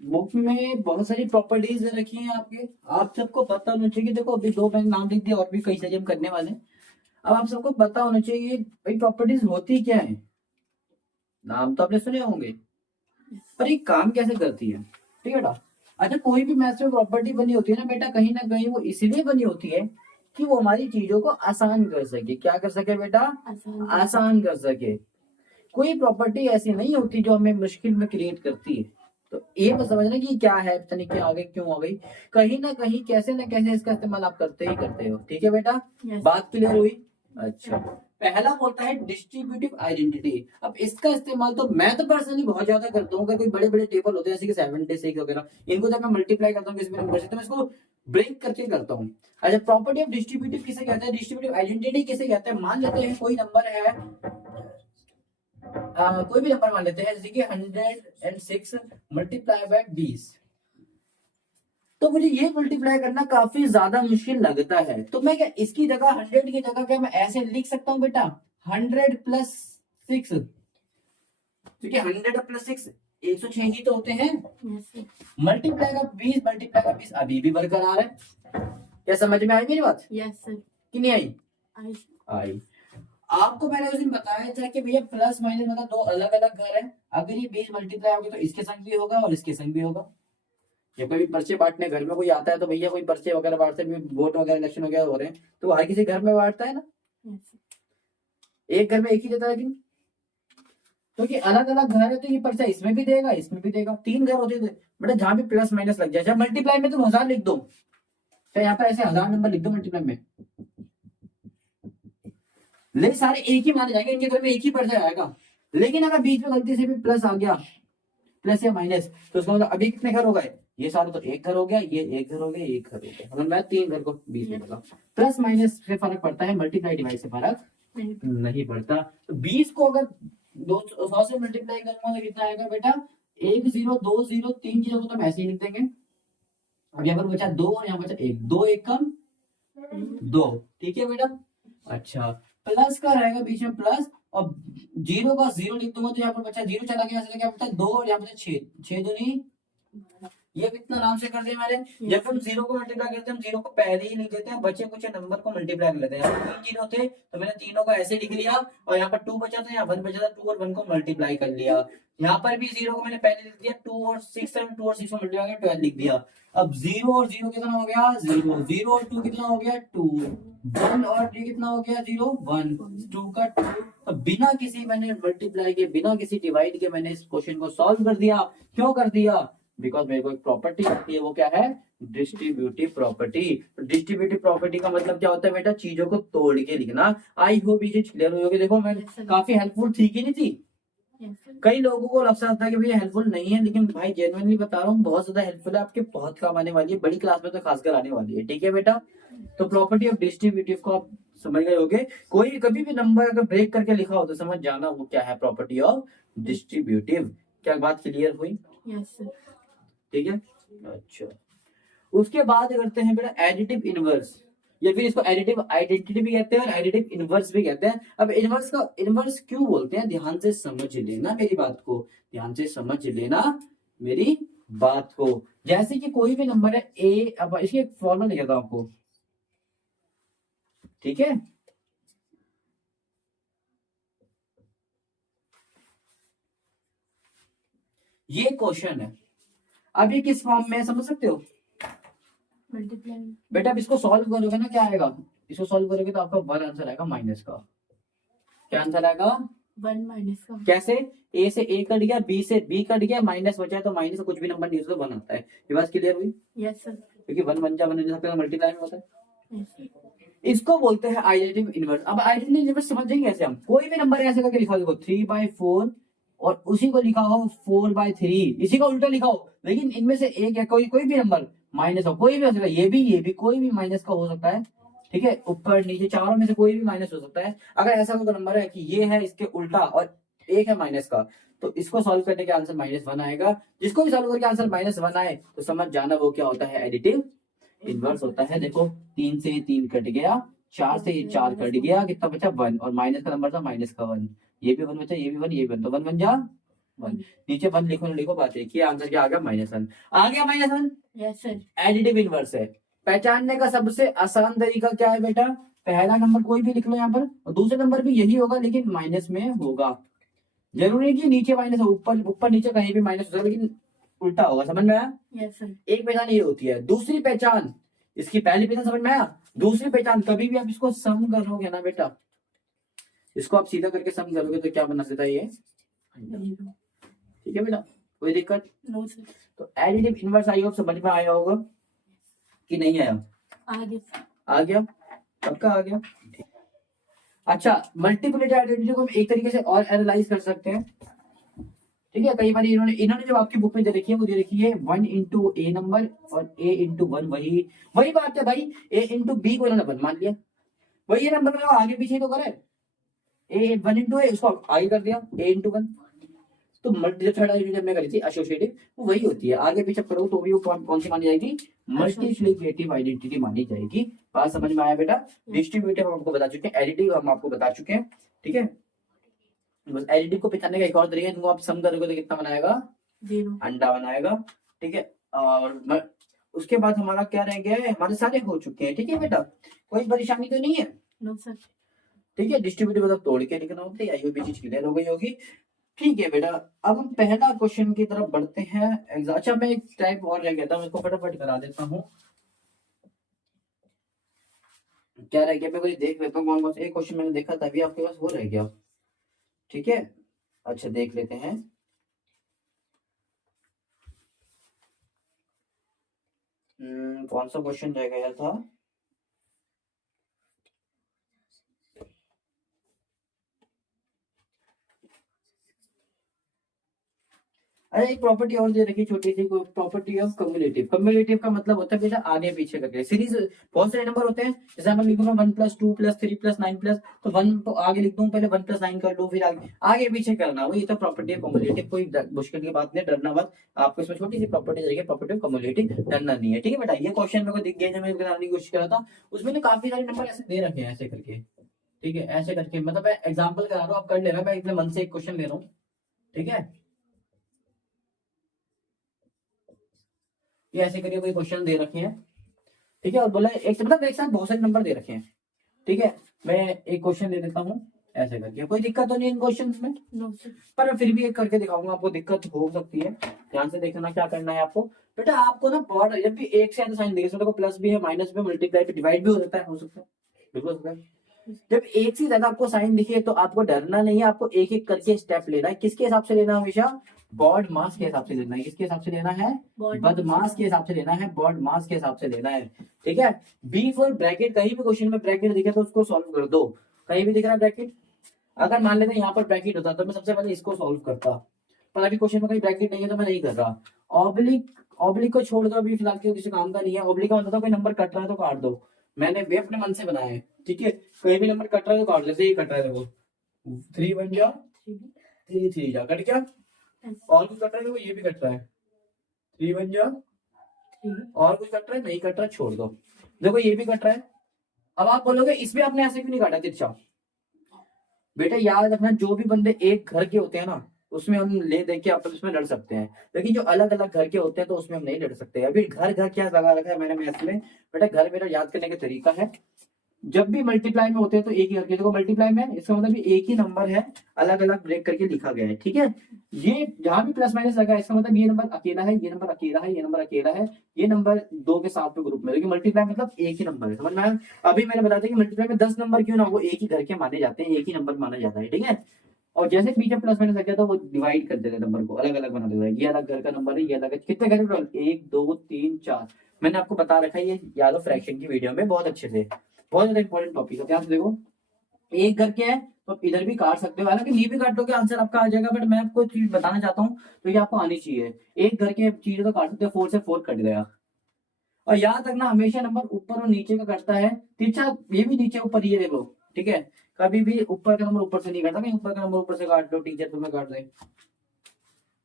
बुक में बहुत सारी प्रॉपर्टीज रखी हैं आपके, आप सबको पता होना चाहिए। देखो अभी दो मैंने नाम लिख दिया, और भी कई सारी हम करने वाले हैं। अब आप सबको पता होना चाहिए भाई प्रॉपर्टीज होती क्या है। नाम तो आपने सुने होंगे, पर ये काम कैसे करती है, ठीक है बेटा। अच्छा, कोई भी मैथ्स में प्रॉपर्टी बनी होती है ना बेटा, कहीं ना कहीं वो इसलिए बनी होती है कि वो हमारी चीजों को आसान कर सके। क्या कर सके बेटा? आसान। आसान कर सके। कोई प्रॉपर्टी ऐसी नहीं होती जो हमें मुश्किल में क्रिएट करती है। तो ये मत समझना कि क्या है, पता नहीं क्या आ गई, क्यों आ गई। कहीं ना कहीं कैसे ना कैसे इसका इस्तेमाल आप करते ही करते हो, ठीक है बेटा। Yes. बात क्लियर हुई? अच्छा, पहला होता है डिस्ट्रीब्यूटिव आइडेंटिटी। अब इसका इस्तेमाल तो मैं तो पर्सनली बहुत ज्यादा करता हूँ। अगर कोई बड़े बड़े टेबल होते हैं जैसे कि 76 वगैरह, इनको जब मैं मल्टीप्लाई करता हूँ किसी भी नंबर से, तो मैं इसको ब्रेक करके करता हूँ। अच्छा, प्रॉपर्टी ऑफ डिस्ट्रीब्यूटिव किसे कहते हैं, डिस्ट्रीब्यूटिव आइडेंटिटी किसे कहते हैं। मान लेते हैं कोई नंबर है, कोई भी नंबर मान लेते हैं जैसे कि 106 मल्टीप्लाई बाय 20। तो मुझे ये मल्टीप्लाई करना काफी ज्यादा मुश्किल लगता है, तो मैं क्या इसकी जगह 100 की जगह क्या मैं ऐसे लिख सकता हूँ बेटा 100 प्लस 6, क्योंकि 100 प्लस 6 106 ही तो होते हैं। Yes, sir. मल्टीप्लाई का 20 मल्टीप्लाई का 20 अभी भी बरकरार है। क्या समझ में आई मेरी बात Yes, sir. कि नहीं आई? I आई। आपको मैंने उस दिन बताया था कि भैया प्लस माइनस मतलब दो अलग अलग घर है। अगर ये 20 मल्टीप्लाई होगी तो इसके संग भी होगा और इसके संग भी होगा। ये कोई भी पर्चे बांटने घर में कोई आता है तो भैया कोई पर्चे वगैरह बांटते हैं, वोट वगैरह इलेक्शन वगैरह हो रहे हैं तो हर किसी घर में बांटता है ना। yes, sir. एक घर में एक ही देता है, लेकिन तो ये अलग अलग घर है तो ये पर्चा इसमें भी देगा इसमें भी देगा। 3 घर होते थे बेटा जहां भी प्लस माइनस लग जाए। जब मल्टीप्लाई में तुम 1000 लिख दो, तो यहाँ पर ऐसे 1000 नंबर लिख दो मल्टीप्लाई में, लेकिन सारे एक ही माने जाएंगे, इनके घर में एक ही पर्चा आएगा। लेकिन अगर बीच में गलती से भी प्लस आ गया, प्लस या माइनस, तो उसका मतलब अभी कितने घर हो गए, ये सारे तो एक घर हो गया, ये एक घर हो गया, ये एक घर हो गया, मतलब मैं 3 घर को बीच में लगा। प्लस माइनस से फर्क पड़ता है, मल्टीप्लाई डिवाइड से फर्क नहीं। नहीं पड़ता। तो 20 को अगर 200 से मल्टीप्लाई करूंगा तो कितना आएगा बेटा 1 0 2 0 3 0 को तो हम ऐसे ही लिख देंगे। अब यहाँ पर बचा 2 और यहाँ बचा 1, 2 1 कम 2, ठीक है बेटा। अच्छा, प्लस का रहेगा बीच में प्लस, और 0 का 0 लिख दूंगा तो यहाँ पर बचा 0 चला गया, क्या बचा 2 और यहाँ बचा 6, 6 दूनी, ये कितना आराम से कर दिया मैंने। जब हम 0 को मल्टीप्लाई करते हैं हम 0 को पहले ही लिख देते हैं, बचे कुछ नंबर को मल्टीप्लाई कर लेते हैं। यहाँ 3 0 थे तो मैंने तीनों को ऐसे लिख लिया, और यहाँ पर 2 बचा था, यहाँ 1 बचा था, 2 और 1 को मल्टीप्लाई कर लिया। यहाँ पर भी 0 को मैंने पहले लिख दिया, 2 और 6 को मल्टीप्लाई कर 12 लिख दिया। अब 0 और 0 कितना हो गया 0, 0 और 2 कितना हो गया 2, 1 और 3 कितना हो गया 0 1, 2 का 2। तो बिना किसी मैंने मल्टीप्लाई के, बिना किसी डिवाइड के मैंने इस क्वेश्चन को सॉल्व कर दिया। क्यों कर दिया? बिकॉज मेरे को एक प्रॉपर्टी आती है, वो क्या है डिस्ट्रीब्यूटिव प्रॉपर्टी। डिस्ट्रीब्यूटिव प्रॉपर्टी का मतलब क्या होता है बेटा, चीजों को तोड़ के लिखना। आई होप ये चीज क्लियर हुई होगी। देखो मैं काफी हेल्पफुल थी कि नहीं थी? Yes, sir. कई लोगों को लग सकता है कि भैया हेल्पफुल नहीं है, लेकिन भाई जेन्युइनली बता रहा हूँ बहुत ज्यादा हेल्पफुल है, आपके बहुत काम आने वाली है, बड़ी क्लास में तो खासकर आने वाली है, ठीक है बेटा। तो प्रॉपर्टी ऑफ डिस्ट्रीब्यूटिव को आप समझ गए होगे। कोई कभी भी नंबर अगर ब्रेक करके लिखा हो तो समझ जाना वो क्या है, प्रॉपर्टी ऑफ डिस्ट्रीब्यूटिव। क्या बात क्लियर हुई? Yes, sir. ठीक है। अच्छा, उसके बाद करते हैं बेटा एडिटिव इनवर्स, या फिर इसको एडिटिव आइडेंटिटी भी कहते हैं और एडिटिव इनवर्स भी कहते हैं। अब इनवर्स का इनवर्स क्यों बोलते हैं, ध्यान से समझ लेना मेरी बात को, ध्यान से समझ लेना मेरी बात को। जैसे कि कोई भी नंबर है ए, अब इसकी एक फॉर्मूला लिखा था आपको, ठीक है। ये क्वेश्चन है, अब ये किस फॉर्म में है समझ सकते हो Multiply. बेटा। अब इसको सॉल्व करोगे ना क्या आएगा, इसको सॉल्व करोगे तो आपका 1 आंसर आएगा माइनस का। क्या आंसर आएगा? 1 minus का. कैसे? ए से ए कट गया, बी से बी कट गया, माइनस बचा तो माइनस, कुछ भी नंबर नहीं तो 1 आता है। ये बात क्लियर हुई? Yes, sir. क्योंकि 1 बन जा 1 सबके मल्टीप्लाई में होता है। Yes, sir. इसको बोलते हैं आइडेंटिव इनवर्स। अब आइडेंटिव इनवर्स समझेंगे कैसे हम। कोई भी नंबर ऐसे करके लिखा हो, देखो 3/4 और उसी को लिखा हो 4/3, इसी को उल्टा लिखा हो, लेकिन इनमें से एक है कोई कोई भी नंबर माइनस हो, कोई भी हो सकता है, ये भी कोई भी माइनस का हो सकता है, ठीक है। ऊपर नीचे चारों में से कोई भी माइनस हो सकता है। अगर ऐसा कोई नंबर है कि ये है इसके उल्टा और एक है माइनस का, तो इसको सॉल्व करने के आंसर -1 आएगा। जिसको भी सॉल्व करके आंसर -1 आए तो समझ जाना वो क्या होता है, एडिटिव इनवर्स होता है। देखो 3 से 3 कट गया, 4 से ये 4 कट गया, कितना बचा 1, और माइनस का नंबर था माइनस का 1, ये भी 1 बचा, ये भी 1, ये भी 1, तो 1 1 जा 1, नीचे 1 लिखो ना लिखो, बात एक ही, आंसर क्या आ गया -1 आ गया -1। Yes sir. एडिटिव इनवर्स है। पहचानने का सबसे आसान तरीका क्या है बेटा, पहला नंबर कोई भी लिख लो यहाँ पर, और दूसरा नंबर भी यही होगा लेकिन माइनस में होगा। जरूरी नहीं कि नीचे माइनस हो, ऊपर ऊपर नीचे कहीं भी माइनस हो सकता है, लेकिन उल्टा होगा। समझ में आया? Yes sir. एक पहचान ये होती है। दूसरी पहचान, इसकी पहली पहचान समझ में आया? दूसरी पहचान, कभी भी आप इसको सम करोगे ना बेटा, इसको आप सीधा करके सम करोगे तो क्या बना सकता है ये, ठीक है बेटा, कोई दिक्कत? No sir. तो एडिटिव इनवर्स आई होप समझ में आया होगा कि नहीं आया? आगे। आ गया, पक्का आ गया। अच्छा, मल्टीप्लिकेटिव आइडेंटिटी को हम एक तरीके से और एनालाइज कर सकते हैं, ठीक है। कई बार इन्होंने जो आपकी बुक में दे रखी है वो दे रखी है 1 इंटू ए नंबर और a इंटू 1, वही बात है भाई, a इंटू बी को इन्होंने 1 मान लिया, वही नंबर का आगे पीछे तो करे, a 1 इंटू ए उसको आगे कर दिया a इंटू 1। तो जो थर्ड आइडेंटिटी हमने करी थी एसोसिएटिव, वो वही होती है, आगे पीछे करो तो भी वो कौन सी मानी जाएगी, मल्टीप्लिकेटिव आइडेंटिटी मानी जाएगी। बात समझ में आया बेटा? डिस्ट्रीब्यूटिव हम आपको बता चुके हैं, एडिटिव हम आपको बता चुके हैं, ठीक है। बस एडिटिव को पहचानने का एक और तरीका है, जिनको आप सम करोगे तो कितना बनाएगा, 0 अंडा बनाएगा, ठीक है। और उसके बाद हमारा क्या रह गया है, हमारे सारे हो चुके हैं, ठीक है बेटा, कोई परेशानी तो नहीं है? No sir. ठीक है, डिस्ट्रीब्यूटिव मतलब तोड़ के लिखना होता है, आई चीज क्लियर हो गई होगी, ठीक है बेटा। अब हम पहला क्वेश्चन की तरफ बढ़ते हैं। अच्छा, मैं एक टाइप और रह गया था, मैं इसको फटाफट करा देता हूँ। क्या रह गया, मैं कोई देख लेता हूँ कौन कौन सा एक क्वेश्चन मैंने देखा था अभी आपके पास, वो रह गया, ठीक है। अच्छा, देख लेते हैं। कौन सा क्वेश्चन रह गया था, अरे एक प्रॉपर्टी और दे रखी छोटी सी, प्रॉपर्टी ऑफ कम्युलेटिव। कम्युलेटिव का मतलब होता है बेटा आगे पीछे करके, सीरीज बहुत सारे नंबर होते हैं, जैसे मैं लिखूंगा 1 + 2 + 3 + 9 प्लस, तो 1 तो आगे लिख दूं, पहले 1 + 9 कर लूं, फिर आगे पीछे करना, वही तो प्रॉपर्टी ऑफ कम्युलेटिव। कोई मुश्किल की बात नहीं, डरना मत, आपको इसमें छोटी सी प्रॉपर्टी देगी, प्रॉपर्टी ऑफ कम्युलेटिव, डरना नहीं है, ठीक है बेटा। ये क्वेश्चन मेरे को दिख गया जब मैं बनाने की कोशिश कर रहा था, उसमें ना काफी सारे नंबर ऐसे दे रखे हैं ऐसे करके, ठीक है, ऐसे करके, मतलब मैं एग्जाम्पल करा रहा हूँ, आप कर ले रहा, मैं अपने मन से एक क्वेश्चन ले रहा हूँ, ठीक है। ये ऐसे करके कोई क्वेश्चन दे रखे हैं, ठीक है, और बोला एक मतलब एक साथ बहुत सारे नंबर दे रखे हैं, ठीक है। मैं एक क्वेश्चन दे देता हूँ ऐसे करके, कोई दिक्कत तो नहीं इन क्वेश्चन में, नो सर। पर फिर भी एक करके दिखाऊंगा, आपको दिक्कत हो सकती है, ध्यान से देखना क्या करना है आपको बेटा। आपको ना बहुत, जब भी एक से ज्यादा साइन देखे, देखो प्लस भी है, माइनस भी, मल्टीप्लाई भी, डिवाइड भी हो सकता है, बिल्कुल हो सकता है। जब एक से ज्यादा आपको साइन दिखे तो आपको डरना नहीं है, आपको एक एक करके स्टेप लेना है। किसके हिसाब से लेना है? हमेशा बॉड मास के हिसाब से लेना है। किसके हिसाब से लेना है? बदमाश के हिसाब से लेना है, बॉड मास के हिसाब से लेना है, ठीक है। बी फॉर ब्रैकेट, कहीं भी क्वेश्चन में ब्रैकेट दिखे तो उसको सॉल्व कर दो। कहीं भी दिख रहा है ब्रैकेट, अगर मान लेते हैं यहाँ पर ब्रैकेट होता तो मैं सबसे पहले इसको सॉल्व करता, पर अभी क्वेश्चन में कहीं ब्रैकेट नहीं है तो मैं नहीं कर रहा। ऑब्लिक को छोड़ दो, अभी फिलहाल किसी काम का नहीं है। ऑब्लिक का मतलब था कोई नंबर कट रहा है तो काट दो, मैंने भी अपने मन से बनाया है, ठीक है। कहीं भी नंबर कट रहा है तो काट लेते, ये कट रहा है देखो, 3 बन जा, 3 3 जा, कट गया। और कुछ कट रहा है देखो, ये भी कट रहा है, 3 बन जा, और कुछ कट रहा है, नहीं कट रहा, छोड़ दो, देखो ये भी कट रहा है। अब आप बोलोगे इसमें आपने ऐसे क्यों नहीं काटा तिरछा? बेटा याद रखना, जो भी बंदे एक घर के होते हैं ना, उसमें हम ले दे के आपस उसमें लड़ सकते हैं, लेकिन जो अलग अलग घर के होते हैं तो उसमें हम नहीं लड़ सकते। अभी घर घर क्या लगा रखा है मैंने मैथ में, बेटा घर मेरा याद करने का तरीका है, जब भी मल्टीप्लाई में होते हैं तो एक ही करके, देखो मल्टीप्लाई में इसका मतलब एक ही नंबर है, अलग अलग ब्रेक करके लिखा गया है, ठीक है। ये जहां भी प्लस माइनस लगा है इसका मतलब ये नंबर अकेला है, ये नंबर अकेला है, ये नंबर अकेला है, ये नंबर 2 के साथ में ग्रुप में, लेकिन मल्टीप्लाई मतलब एक ही नंबर है, समझ में आया? अभी मैंने बताया कि मल्टीप्लाई में 10 नंबर क्यों ना हो, एक ही घर के माने जाते हैं, एक ही नंबर माना जाता है, ठीक है। और जैसे पीछे प्लस माइनस लग गया तो वो डिवाइड कर देते हैं नंबर को, अलग अलग बना देता है, ये अलग घर का नंबर है, ये अलग है। कितने घर टोटल? 1 2 3 4, मैंने आपको बता रखा है, ये याद हो फ्रैक्शन की वीडियो में बहुत अच्छे से, बहुत ज्यादा इंपॉर्टेंट टॉपिक है। ध्यान से देखो, एक करके है तो इधर भी काट सकते हो, हालांकि ये भी काट लोगे आंसर आपका आ जाएगा, बट मैं आपको चीज बताना चाहता हूँ तो ये आपको आनी चाहिए। एक घर के चीजें तो काट सकते हो, 4 से 4 कट गया। और याद रखना हमेशा नंबर ऊपर और नीचे का कटता है, तिरछा ये भी नीचे ऊपर, ये देखो, ठीक है। कभी भी ऊपर का नंबर ऊपर से नहीं कटता, कहीं ऊपर का नंबर ऊपर से काट लो, टीचर तुम्हें काट दे,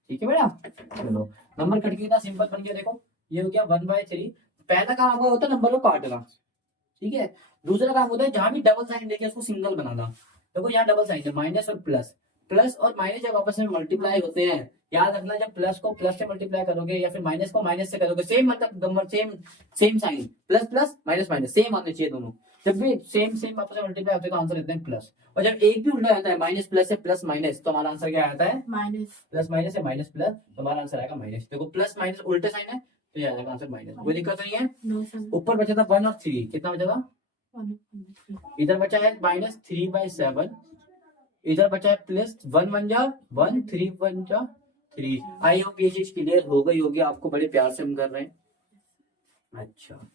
ठीक है बेटा। चलो, नंबर कट गया, सिंपल बन गया, देखो ये हो गया 1/3। पहला काम आपका होता है नंबर को काटना, ठीक है। दूसरा काम होता है जहां भी डबल साइन देखे उसको सिंगल बनाना। देखो यहाँ डबल साइन है, माइनस और प्लस, प्लस और माइनस जब आपस में मल्टीप्लाई होते हैं, याद रखना जब प्लस को प्लस से मल्टीप्लाई करोगे या फिर माइनस को माइनस से करोगे, सेम मतलब number, same same sign, plus plus minus minus same आने चाहिए दोनों। जब भी सेम सेम आपस में मल्टीप्लाई होते हैं तो आंसर देते हैं प्लस। और जब एक भी उल्टा आता है माइनस प्लस से प्लस माइनस, तो हमारा आंसर क्या आता है? माइनस। प्लस माइनस है माइनस प्लस, तो हमारा आंसर आएगा माइनस। देखो प्लस माइनस उल्टे साइन है तो ये आएगा आंसर माइनस। कोई दिक्कत नहीं है। No sir. ऊपर बचा था 1 और 3, कितना बचा था? 1 इधर बचा है -3/7, इधर बचा है प्लस 1 1 जा 1, 3 1 जा 3। आई होप ये चीज क्लियर हो गई होगी आपको, बड़े प्यार से हम कर रहे हैं। अच्छा,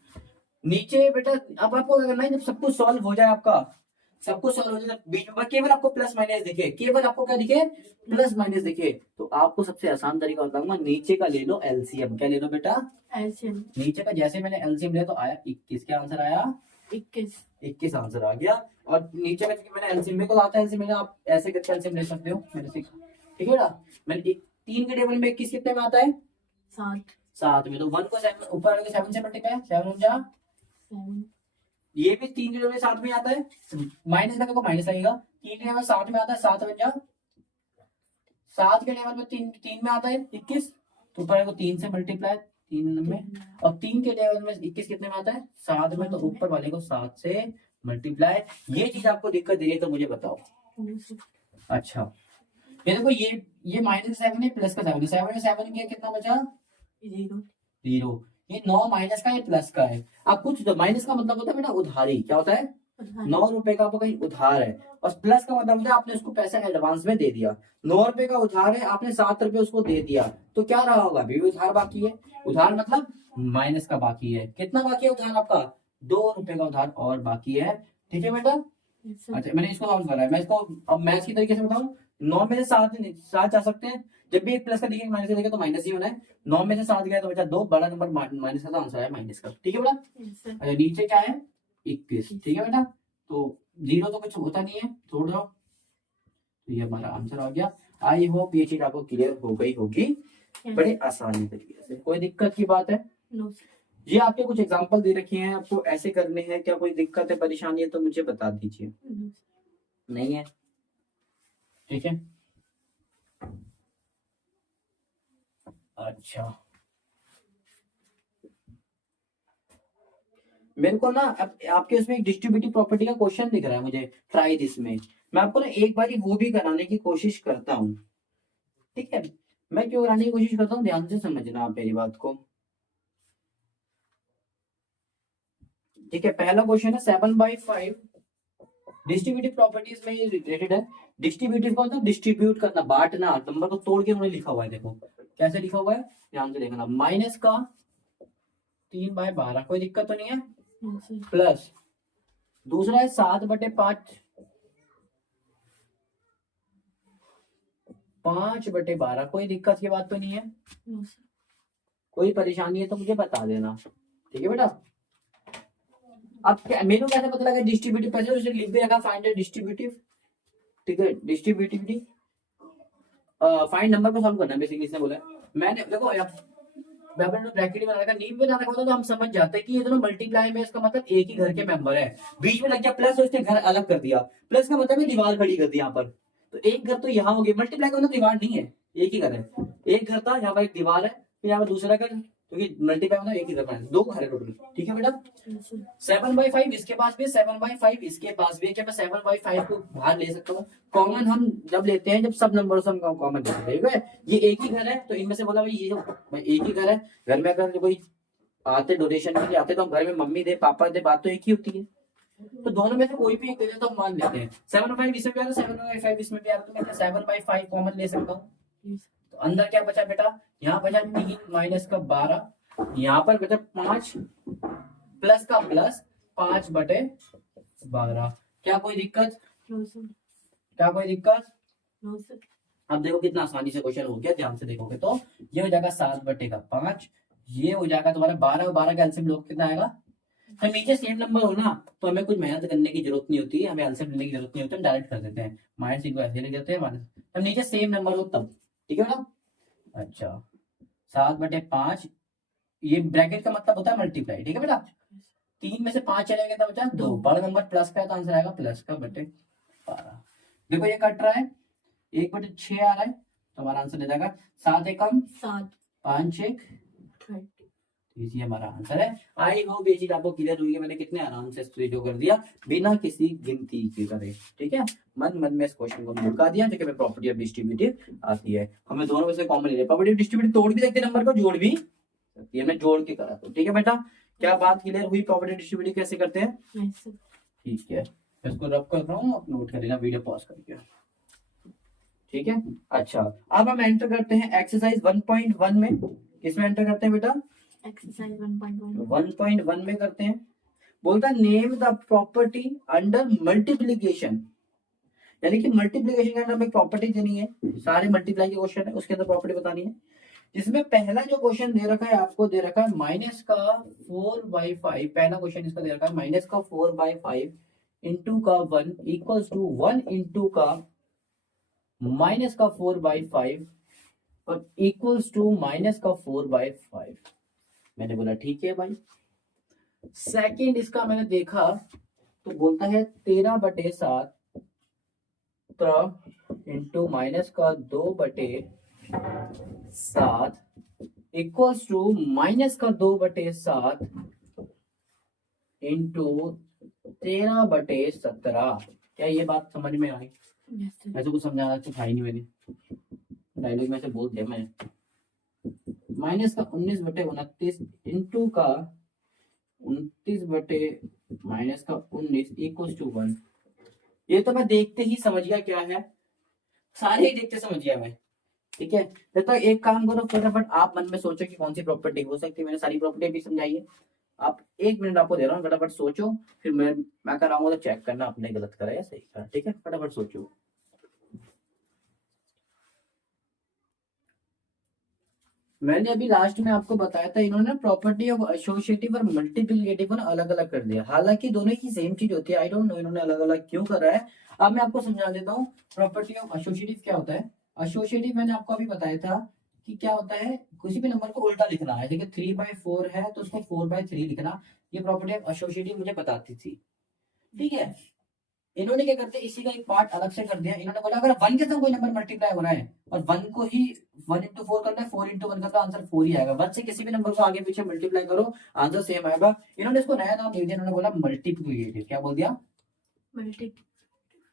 नीचे बेटा अब आपको क्या करना है, जब सब कुछ सॉल्व हो जाए, आपका सब कुछ सॉल्व हो जाए, बीच में केवल आपको प्लस माइनस दिखे, केवल आपको क्या दिखे? प्लस माइनस दिखे, तो आपको सबसे आसान तरीका बताऊंगा, नीचे का ले लो एलसीएम। क्या ले लो बेटा? एलसीएम। नीचे का जैसे मैंने एलसीएम लिया तो आया 21, क्या आंसर आया? 21 आंसर आ गया। और नीचे में मैंने एलसीएम, मेरे को आता है एलसीएम, आप ऐसे करके एलसीएम ले सकते हो, मैंने सीखा, ठीक है ना। मैंने 3 के टेबल में 21 कितने में आता है? 7 में। तो 1 को 7 ऊपर वाले को 7 से मल्टीप्लाई, 7 जा 7 ये भी 3 के टेबल में 7 में आता है, माइनस का देखो माइनस लगेगा, 3 के टेबल 7 में आता है, 7 बन जा 7 के टेबल में 3 में आता है 21, तो ऊपर को 3 से मल्टीप्लाई 3 में, और 3 के टेबल में 21 कितने में आता है? 7 में, तो ऊपर वाले को 7 से मल्टीप्लाई। ये चीज आपको दिक्कत दे रही है तो मुझे बताओ। अच्छा, ये देखो ये -7 है, प्लस का 7 है, 7 में 7 किया कितना बचा? 0। ये 9 माइनस का, ये प्लस का है। अब कुछ तो माइनस का मतलब होता है बेटा उधारी, क्या होता है? 9 रुपए का आपको कहीं उधार है, और प्लस का मतलब होता है आपने उसको पैसा एडवांस में दे दिया। 9 रुपए का उधार है, आपने 7 रुपए उसको दे दिया, तो क्या रहा होगा? अभी भी उधार बाकी है। उधार मतलब माइनस का बाकी है। कितना बाकी है उधार आपका? 2 रुपए का उधार और बाकी है, ठीक है बेटा। अच्छा, मैंने इसको सॉल्व करा है, मैं इसको अब मैथ्स की तरीके से बताऊं। 9 में से 7 जा सकते हैं, जब भी एक प्लस का दिखेगा माइनस का दिखेगा तो माइनस ही होना है। 9 में से 7 गया तो बचा 2, बड़ा नंबर माइनस का, तो आंसर है माइनस का, ठीक है बेटा। अच्छा, नीचे क्या है? 21, ठीक है बेटा। तो 0 तो कुछ होता नहीं है, छोड़ दो, तो ये हमारा आंसर आ गया। आई होप ये चीज आपको क्लियर हो गई होगी बड़े आसानी तरीके से। कोई दिक्कत की बात है? ये आपके कुछ एग्जांपल दे रखे हैं, आपको ऐसे करने हैं, क्या कोई दिक्कत है, परेशानी है तो मुझे बता दीजिए। नहीं है, ठीक है। अच्छा, मेरे को ना अब आपके उसमें एक डिस्ट्रीब्यूटिव प्रॉपर्टी का क्वेश्चन दिख रहा है मुझे, ट्राई दिस में। मैं आपको ना एक बार वो भी कराने की कोशिश करता हूँ, ठीक है। मैं क्यों कराने की कोशिश करता हूँ, ध्यान से समझना आप मेरी बात को, ठीक है। पहला क्वेश्चन है 7/5, डिस्ट्रीब्यूटिव प्रॉपर्टीज में ये रिलेटेड है। डिस्ट्रीब्यूटिव का मतलब डिस्ट्रीब्यूट करना, बांटना, नंबर को तोड़ के उन्होंने लिखा हुआ है, देखो कैसे लिखा हुआ है, ध्यान से देखना। माइनस का 3/12, कोई दिक्कत तो नहीं है, प्लस दूसरा है 7/5, 5/12, कोई दिक्कत की बात तो नहीं है, कोई परेशानी है तो मुझे बता देना, ठीक है बेटा। अब क्या मेरे को कैसे पता लगा डिस्ट्रीब्यूटिव, पहले उसे लिख भी रखा, फाइंड द डिस्ट्रीब्यूटिव, ठीक है। डिस्ट्रीब्यूटिविटी फाइंड नंबर को सॉल्व करना है बेसिकली, इसने बोला है। मैंने देखो ब्रैकेट में लगा, नींव में लगा होता तो हम समझ जाते हैं कि ये दोनों मल्टीप्लाई में, इसका मतलब एक ही घर के मेंबर है। बीच में लग गया प्लस, तो इसने घर अलग कर दिया, प्लस का मतलब दीवार खड़ी कर दी यहाँ पर, तो एक घर तो यहाँ हो गया। मल्टीप्लाई का मतलब दीवार नहीं है, एक ही घर है। एक घर था, यहाँ पर एक दीवार है, फिर यहाँ पर दूसरा घर, क्योंकि मल्टीप्लाई मतलब एक ही घर है, 2 घर है टोटल, ठीक है बेटा। 7/5 इसके पास भी, 7/5 इसके पास भी है, क्या मैं 7/5 को बाहर ले सकता हूँ? कॉमन हम जब लेते हैं, जब सब नंबर से हम कॉमन लेते हैं, ठीक है। ये एक ही घर है, तो इनमें से बोला भाई ये भाई एक ही घर है। घर में अगर कोई आते डोनेशन के लिए आते तो हम घर में मम्मी दे पापा दे, बात तो एक ही होती है, तो दोनों में से कोई भी एक दे दे तो हम मान लेते हैं। 7/5 इसमें भी आ रहा है, 7/5 इसमें भी आ रहा है, तो मैं 7/5 कॉमन ले सकता हूँ। तो अंदर क्या बचा बेटा? यहाँ बचा 3 माइनस का 12, यहाँ पर बचा 5 प्लस का प्लस 5/12। क्या कोई दिक्कत? क्या कोई दिक्कत? अब देखो कितना आसानी से क्वेश्चन हो गया, ध्यान से देखोगे तो ये हो जाएगा 7/5, ये हो जाएगा तुम्हारा 12 और 12 का एलसीएम लोग कितना आएगा? तो नीचे सेम नंबर हो ना, तो हमें कुछ मेहनत करने की जरूरत नहीं होती है, हमें एलसीएम लेने की जरूरत नहीं होती, हम डायरेक्ट कर देते हैं, माइनस इनको ऐसे ले देते हैं माइनस, तब नीचे सेम नंबर हो तब, ठीक है ना। अच्छा, 7/5, ये ब्रैकेट का मतलब होता है मल्टीप्लाई, ठीक है बेटा। 3 में से 5 चले गए तो बचा 2, बड़ा नंबर प्लस का है तो आंसर आएगा प्लस का बटे 12। देखो ये कट रहा है, 1/6 आ रहा है तो हमारा आंसर हो जाएगा 7 एकम 7 5 एक 30। ये हमारा आंसर है। आई होप ये चीज आपको क्लियर हुई है, मैंने कितने आराम से जो कर दिया बिना किसी गिनती के करे, ठीक है। मन मन में इस क्वेश्चन को भुलका दिया जो कि हमें प्रॉपर्टी ऑफ डिस्ट्रीब्यूटिव आती है। हमें दोनों में से कॉमन ले लिया, प्रॉपर्टी ऑफ डिस्ट्रीब्यूटिव तोड़ भी सकते नंबर को, जोड़ भी सकती है, हमने जोड़ के करा तो ठीक है बेटा। क्या बात क्लियर हुई प्रॉपर्टी डिस्ट्रीब्यूटिव कैसे करते हैं? Yes sir. ठीक है, इसको रब कर रहा हूँ, आप नोट कर लेना वीडियो पॉज करके, ठीक है। अच्छा अब हम एंटर करते हैं एक्सरसाइज 1.1 में। किसमें एंटर करते हैं बेटा? एक्सरसाइज 1.1 1.1 में करते हैं। बोलता है name the property under multiplication, यानी कि मल्टीप्लीकेशन के अंदर हमें प्रॉपर्टी देनी है, सारे मल्टीप्लाई के क्वेश्चन है उसके अंदर प्रॉपर्टी बतानी है। जिसमें पहला जो क्वेश्चन दे रखा है आपको, दे रखा है माइनस का 4/5, पहला क्वेश्चन इसका दे रखा है माइनस का 4/5 इंटू का 1 इक्वल्स टू 1 इंटू का माइनस का 4/5 और इक्वल्स टू माइनस का 4/5। मैंने बोला ठीक है भाई। सेकंड इसका मैंने देखा तो बोलता है 13/7 इंटू माइनस का 2/7 इक्वल्स टू माइनस का 2/7 इंटू 13/17। क्या ये बात समझ में आई? Yes sir. ऐसे कुछ समझाना तो था ही नहीं, मैंने डायलॉग में से बोल दिया मैं। माइनस का 19/29 इंटू का 29 माइनस का 19 इक्वल्स टू 1। ये तो मैं देखते ही समझ गया क्या है, सारे ही देखते समझ गया मैं, ठीक है। तो एक काम करो फटाफट आप मन में सोचो कि कौन सी प्रॉपर्टी हो सकती है। मैंने सारी प्रॉपर्टी भी समझाई है, आप 1 मिनट आपको दे रहा हूँ, फटाफट सोचो, फिर मैं कराऊंगा तो चेक करना आपने गलत करा या सही करा, ठीक है। फटाफट सोचो। मैंने अभी लास्ट में आपको बताया था, इन्होंने प्रॉपर्टी ऑफ एसोसिएटिव और मल्टीप्लिकेटिव को अलग अलग कर दिया, हालांकि दोनों ही सेम चीज होती है। आई डोंट नो इन्होंने अलग अलग क्यों करा है। अब मैं आपको समझा देता हूँ प्रॉपर्टी ऑफ एसोसिएटिव क्या होता है। एसोसिएटिव मैंने आपको अभी बताया था कि क्या होता है, किसी भी नंबर को उल्टा लिखना है, जैसे 3/4 है तो उसको 4/3 लिखना, ये प्रॉपर्टी ऑफ एसोसिएटिव मुझे बताती थी, ठीक है। इन्होंने क्या करते हैं, इसी का एक पार्ट अलग से कर दिया। इन्होंने बोला अगर 1 के साथ कोई नंबर मल्टीप्लाई हो रहा है और 1 को ही 1 इंटू 4 करना है, 4 इंटू 1 करना, आंसर 4 ही आएगा। 1 से किसी भी नंबर को आगे पीछे मल्टीप्लाई करो, आंसर सेम आएगा। इन्होंने इसको नया नाम दे दिया, इन्होंने बोला मल्टीप्लिकेटिव। क्या बोल दिया?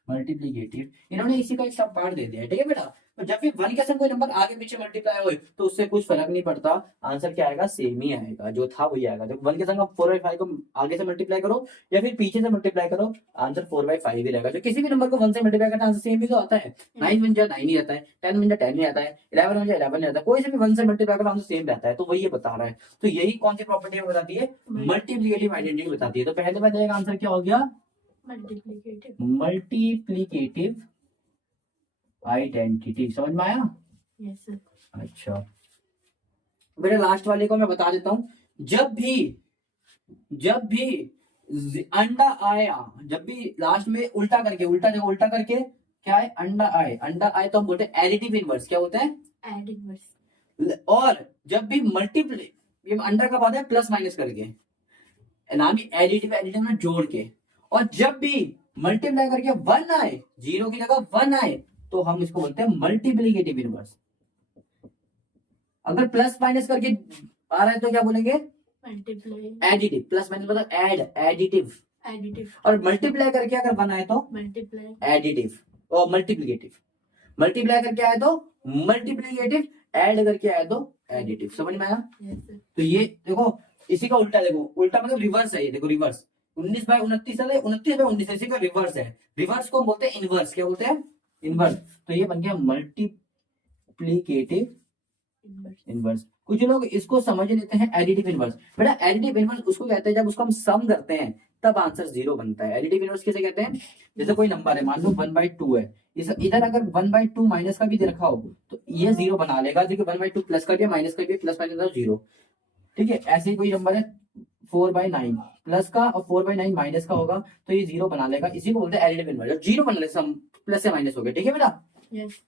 मल्टीप्लिकेटिव। इन्होंने इसी का एक सब पार्ट दे दिया है, ठीक है बेटा। तो जब भी 1 के साथ कोई नंबर आगे पीछे मल्टीप्लाई हो तो उससे कुछ फर्क नहीं पड़ता, आंसर क्या आएगा? सेम ही आएगा, जो था वही आएगा। जब 1 के साथ 4/5 को आगे से मल्टीप्लाई करो या फिर पीछे से मल्टीप्लाई करो, आंसर 4/5 ही रहेगा। जो किसी भी नंबर को 1 से मल्टीप्लाई करता है आंसर सेम ही तो आता है। 9 बन जाए 9 ही आता है, 10 बन जाए 10 ही आता है, 11 बन जाए 11 ही आता है, कोई से भी 1 से मल्टीप्लाई करो आंसर सेम रहता है। तो वही ये बता रहा है। तो यही कौन सी प्रॉपर्टी बताती है? मल्टीप्लिकेटिव आइडेंटिटी बताती है। तो पहले बताएगा आंसर क्या हो गया? Multiplicative identity. समझ में आया? Yes sir. अच्छा बेटा लास्ट वाले को मैं बता देता हूं। जब भी अंडा आया, जब भी लास्ट में उल्टा करके, उल्टा करके क्या है? अंडा आए तो हम बोलते हैं एडिटिव इनवर्स। क्या बोलते हैं? Add inverse. और जब भी मल्टीप्लाई, ये अंडा का बाद है प्लस माइनस करके, नाम ही एडिटिव में जोड़ के। और जब भी मल्टीप्लाई करके 1 आए, 0 की जगह 1 आए, तो हम इसको बोलते हैं मल्टीप्लिकेटिव इनवर्स। अगर प्लस माइनस करके आ रहा है तो क्या बोलेंगे? मल्टीप्लाई। एडिटिव। प्लस माइनस मतलब एडिटिव। और मल्टीप्लाई करके अगर 1 आए तो मल्टीप्लाई। एडिटिव और मल्टीप्लिकेटिव। मल्टीप्लाई करके आए तो मल्टीप्लिकेटिव, ऐड करके आए तो एडिटिव। समझ में आया? Yes sir. तो ये देखो इसी का उल्टा, देखो उल्टा मतलब रिवर्स है ये, देखो रिवर्स। 19/29 है, 29/19 इसी का रिवर्स है। रिवर्स को हम बोलते हैं इनवर्स। क्या बोलते हैं? इनवर्स। तो ये बन गया मल्टीप्लिकेटिव इनवर्स। कुछ लोग इसको समझ लेते हैं एडिटिव इनवर्स। बेटा एडिटिव इनवर्स उसको कहते हैं जब उसको हम सम करते हैं तब आंसर 0 बनता है। एडिटिव इनवर्स किसे कहते हैं? जैसे कोई नंबर है, मान लो 1/2 है, इधर अगर 1/2 माइनस का भी दे रखा हो तो ये 0 बना लेगा, जो कि 1/2 प्लस का भी माइनस का भी, प्लस माइनस 0, ठीक है। ऐसे ही कोई नंबर है 4/9 प्लस का और 4/9 माइनस का होगा तो ये 0 बना लेगा, इसी को बोलते हैं एडिटिव इनवर्स। 0 बना ले, सम प्लस से माइनस हो गया, ठीक है बेटा। यस।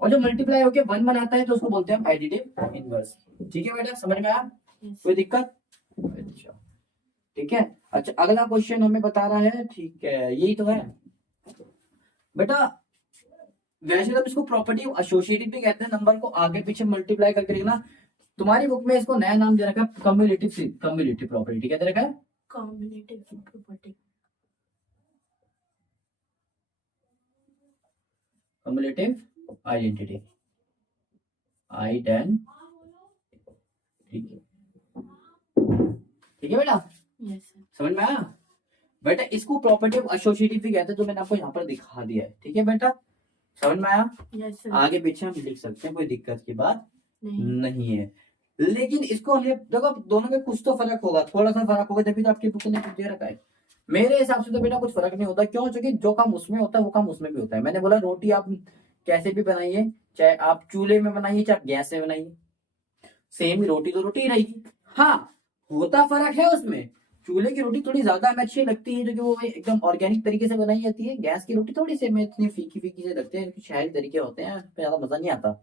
और जो मल्टीप्लाई होकर 1 बनाता है तो उसको बोलते हैं एडिटिव इनवर्स। ठीक है बेटा, समझ में आया? कोई दिक्कत? अच्छा ठीक है। अच्छा अगला क्वेश्चन हमें बता रहा है, ठीक है यही तो है बेटा। वैसे तो इसको प्रॉपर्टी ऑफ एसोसिएटिव भी कहते हैं, नंबर को आगे पीछे मल्टीप्लाई करके लिखना। तुम्हारी बुक में इसको नया नाम दे रखा है कम्युलेटिव प्रॉपर्टी। क्या दे रखा है? Combinative property. Cumulative identity, identity. ठीक है बेटा, यस सर। समझ में आया बेटा? इसको प्रॉपर्टी ऑफ एसोसिएटिव भी कहते हैं, जो मैंने आपको यहाँ पर दिखा दिया है। ठीक है बेटा, समझ में आया? Yes sir. आगे पीछे हम लिख सकते हैं, कोई दिक्कत की बात नहीं। नहीं है। लेकिन इसको हमें देखो, दोनों में कुछ तो फर्क होगा, थोड़ा सा फर्क होगा, जब भी तो आपकी बुक ने कुछ दे रखा है। मेरे हिसाब से तो बेटा कुछ फर्क नहीं होता। क्यों? क्योंकि जो काम उसमें होता है वो काम उसमें भी होता है। मैंने बोला रोटी आप कैसे भी बनाइए, चाहे आप चूल्हे में बनाइए चाहे आप गैस से बनाइए, सेम ही रोटी तो रोटी ही रहेगी। हाँ, होता फर्क है उसमें। चूल्हे की रोटी थोड़ी ज्यादा हमें अच्छी लगती है, जो कि वो एकदम ऑर्गेनिक तरीके से बनाई जाती है। गैस की रोटी थोड़ी सी हमें इतनी फीकी फीकी से लगती है, शहरी तरीके होते हैं, ज्यादा मजा नहीं आता।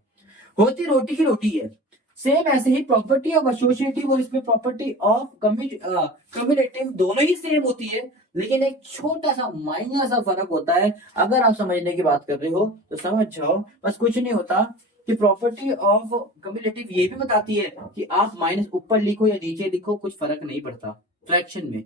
होती रोटी की रोटी है। सेम ऐसे ही प्रॉपर्टी ऑफ एसोसिएटिव और इसमें प्रॉपर्टी ऑफ कम्युलेटिव दोनों ही सेम होती है, लेकिन एक छोटा सा माइनर सा फर्क होता है। अगर आप समझने की बात कर रहे हो तो समझ जाओ, बस कुछ नहीं होता कि प्रॉपर्टी ऑफ कम्युलेटिव ये भी बताती है कि आप माइनस ऊपर लिखो या नीचे लिखो कुछ फर्क नहीं पड़ता फ्रैक्शन में।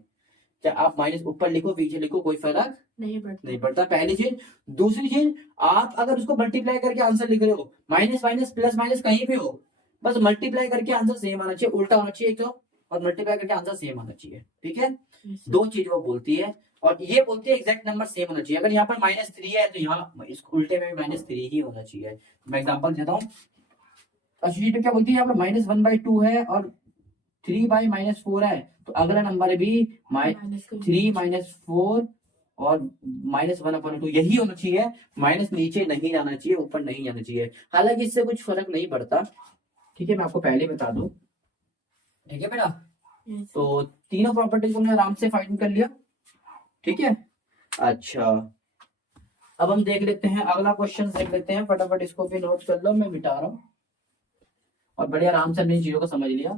क्या आप माइनस ऊपर लिखो पीछे लिखो कोई फर्क नहीं पड़ता, पहली चीज। दूसरी चीज, आप अगर उसको मल्टीप्लाई करके आंसर लिख रहे हो, माइनस माइनस प्लस माइनस कहीं भी हो, बस मल्टीप्लाई करके आंसर सेम आना चाहिए, उल्टा होना चाहिए एक तो, और मल्टीप्लाई करके आंसर सेम आना चाहिए। ठीक है, दो चीज वो बोलती है, और ये बोलती है एग्जैक्ट नंबर सेम होना चाहिए। अगर यहाँ पर -3 है तो यहाँ इस उल्टे में भी -3 ही होना चाहिए। मैं एग्जांपल देता हूँ। एसोसिएटिव क्या बोलती है? यहाँ पर -1/2 है और 3/-4 है, तो अगला नंबर भी 3-4 और -1/2 यही होना चाहिए। माइनस नीचे नहीं जाना चाहिए, ऊपर नहीं जाना चाहिए। हालांकि इससे कुछ फर्क नहीं पड़ता। ठीक है, मैं आपको पहले बता दूं। ठीक है बेटा, तो तीनों प्रॉपर्टीज को हमने आराम से फाइंड कर लिया। ठीक है, अच्छा अब हम देख लेते हैं अगला क्वेश्चन देख लेते हैं। फटाफट इसको भी नोट कर लो, मैं मिटा रहा हूँ। और बड़े आराम से हमने इन चीजों को समझ लिया।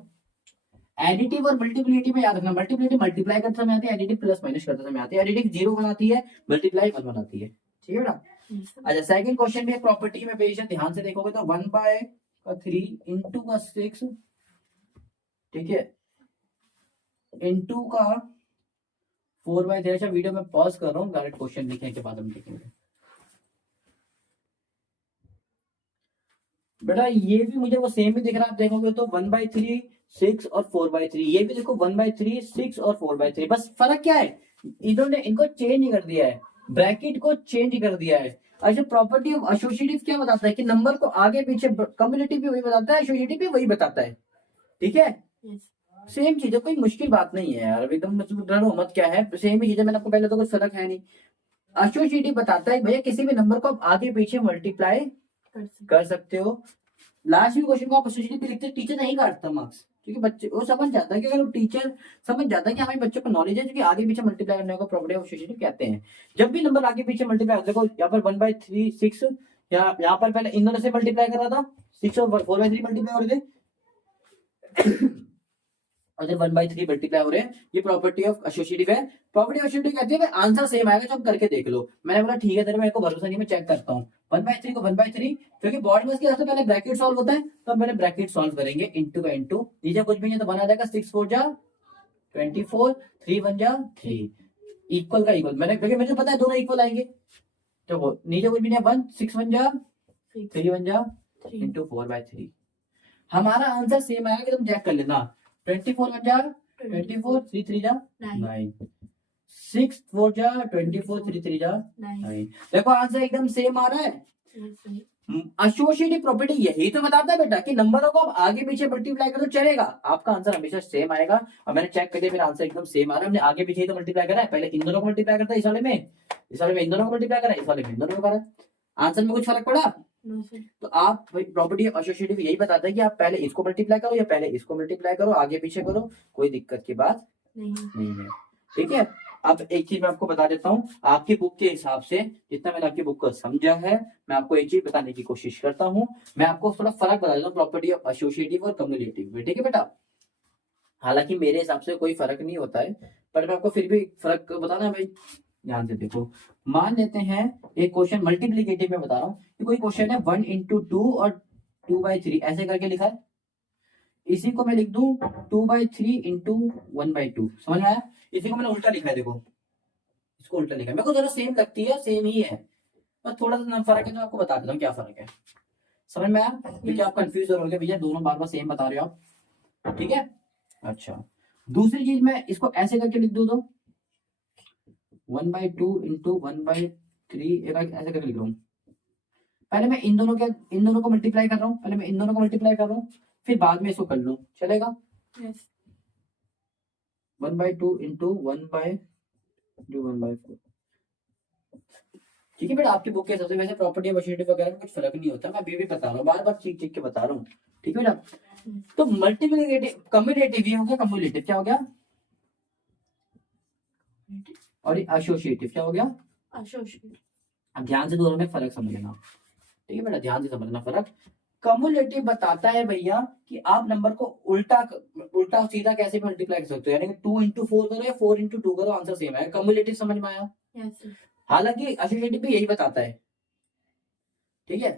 एडिटिव और मल्टीप्लिकेटिव में याद रखना, मल्टीप्लिकेटिव मल्टीप्लाई करते समय आती है, एडिटिव प्लस माइनस करते समय आती है। एडिटिव 0 बनाती है, मल्टीप्लाई 1 बनाती है। ठीक है बेटा। अच्छा सेकंड क्वेश्चन भी प्रॉपर्टी में बेस्ड है, ध्यान से देखोगे तो 1/3 इंटू का 6, ठीक है, इंटू का 4/3। अच्छा वीडियो में पॉज कर रहा हूँ, डायरेक्ट क्वेश्चन लिखने के बाद हम देखेंगे। बेटा ये भी मुझे वो सेम ही दिख रहा है, आप देखोगे तो 1/3 6 और 4/3, ये भी देखो 1/3 6 और 4/3। बस फर्क क्या है, इन्होंने इनको चेंज कर दिया है, ब्रैकेट को चेंज कर दिया है। अच्छा प्रॉपर्टी ऑफ एसोसिएटिव क्या बताता है कि नंबर को आगे पीछे, कम्युलेटिव भी वही बताता है, एसोसिएटिव भी वही बताता है। ठीक है, सेम चीज है, कोई मुश्किल बात नहीं है यार, एकदम मतलब डरो मत। क्या है, सेम ही चीज है, मैंने आपको पहले तो कुछ फर्क है नहीं। एसोसिएटिव बताता है भैया किसी भी नंबर को आप आगे पीछे मल्टीप्लाई कर सकते हो। लास्ट में क्वेश्चन को आप एसोसिएटिव पे लिखते हैं, टीचर नहीं काटता मार्क्स, क्योंकि बच्चे वो समझ जाता है कि अगर टीचर समझ जाता है कि हमारे बच्चों को नॉलेज है, क्योंकि आगे पीछे मल्टीप्लाई करने को प्रॉपर्टी ऑफ एसोसिएटिव कहते हैं। जब भी नंबर आगे पीछे मल्टीप्लाई, देखो यहाँ पर 1/3 6, यहाँ पर पहले इन दोनों से मल्टीप्लाई कर रहा था, 6 और 4/3 मल्टीप्लाई हो रहे थे और जब 1/3 मल्टीप्लाई हो रहे हैं, ये प्रॉपर्टी ऑफ एसोसिएटिव है। प्रॉपर्टी ऑफ एसोसिएटिव कहती है आंसर सेम आएगा, जब करके देख लो। मैंने बोला ठीक है तेरे, मेरे को भरोसा नहीं, मैं चेक करता हूँ। 1/3 को 1/3, क्योंकि बॉडी मास के हिसाब से पहले ब्रैकेट सॉल्व होता है, तो हम पहले ब्रैकेट सॉल्व करेंगे। इंटू का इंटू, नीचे कुछ भी नहीं तो बना जाएगा 6 4 जा 24, 3 1 जा 3, इक्वल का इक्वल। मैंने क्योंकि मुझे पता है दोनों इक्वल आएंगे, तो नीचे कुछ भी नहीं, 1 6 1 जा 3 1 जा इंटू 4/3। हमारा आंसर सेम आएगा कि तुम चेक कर लेना। 24 1 जा 24, 3 3 जा 9, 6 4 जा 24, 3 3 जा 9। देखो आंसर एकदम सेम आ रहा है। एसोसिएटिव प्रॉपर्टी यही तो बताता है बेटा कि नंबरों को आप आगे पीछे मल्टीप्लाई करो चलेगा, आपका आंसर हमेशा सेम आएगा। और मैंने चेक कर दिया, मेरा आंसर एकदम सेम आ रहा है। हमने आगे पीछे ही तो मल्टीप्लाई करा है, पहले इन दोनों को मल्टीप्लाई करता है इस वाले में, इस वाले में इन दोनों को मल्टीप्लाई करा है, इस वाले में इन दोनों को करा है। आंसर में कुछ फर्क पड़ा? तो आप प्रॉपर्टी एसोसिएटिव यही बताता है कि आप पहले इसको मल्टीप्लाई करो या पहले इसको मल्टीप्लाई करो, आगे पीछे करो, कोई दिक्कत की बात नहीं है। ठीक है, अब एक चीज मैं आपको बता देता हूँ, आपकी बुक के हिसाब से जितना मैंने आपकी बुक को समझा है, मैं आपको एक चीज बताने की कोशिश करता हूँ। मैं आपको थोड़ा फर्क बता देता हूँ प्रॉपर्टी ऑफ एसोसिएटिव और कम्युलेटिव में। ठीक है बेटा, हालांकि मेरे हिसाब से कोई फर्क नहीं होता है, पर मैं आपको फिर भी फर्क बताना है भाई। ध्यान से देखो, मान लेते हैं एक क्वेश्चन मल्टीप्लीकेटिव में बता रहा हूँ कि कोई क्वेश्चन है 1 into 2 और 2/3 ऐसे करके लिखा है। इसी को मैं लिख दूं 2/3 इंटू 1/2, समझ में आया? इसी को मैंने उल्टा लिखा है, देखो इसको उल्टा लिखा है। मेरे को दोनों सेम लगती है, सेम ही है, बस थोड़ा सा नाम फर्क है, तो आपको बता देता हूँ क्या फर्क है। समझ में आया? क्योंकि आप कंफ्यूज हो रहे हो भैया दोनों बार बार सेम बता रहे हो आप, ठीक है। अच्छा, दूसरी चीज मैं इसको ऐसे करके लिख दूं तो 1/2 इंटू 1/3 ऐसे करके लिख रहा हूँ। पहले मैं इन दोनों को मल्टीप्लाई कर रहा हूँ, पहले मैं इन दोनों को मल्टीप्लाई कर रहा हूँ, फिर बाद में इसको कर लूँ, चलेगा? Yes. 1/2 इंटू 1/4। ठीक है बेटा, आपकी बुक के हिसाब से वैसे प्रॉपर्टी अपॉर्चुनिटी वगैरह में कुछ फर्क नहीं होता, मैं अभी भी बता रहा हूँ, बार बार चीख चीख के बता रहा हूँ, ठीक है बेटा। तो मल्टीप्लिकेटिव कम्युलेटिव ये हो गया, कम्युलेटिव क्या हो गया, और एसोसिएटिव क्या हो गया। Associate. अब ध्यान से दोनों में फर्क समझना, ठीक है बेटा, ध्यान से समझना फर्क। कम्युलेटिव बताता है भैया कि आप नंबर को उल्टा उल्टा सीधा कैसे मल्टीप्लाई कर सकते हो, यानी कि 2 into 4 करो या 4 into 2 करो, आंसर सेम है। कम्युलेटिव समझ में आया? Yes. Yes. हालांकि एसोसिएटिव भी यही बताता है, ठीक है।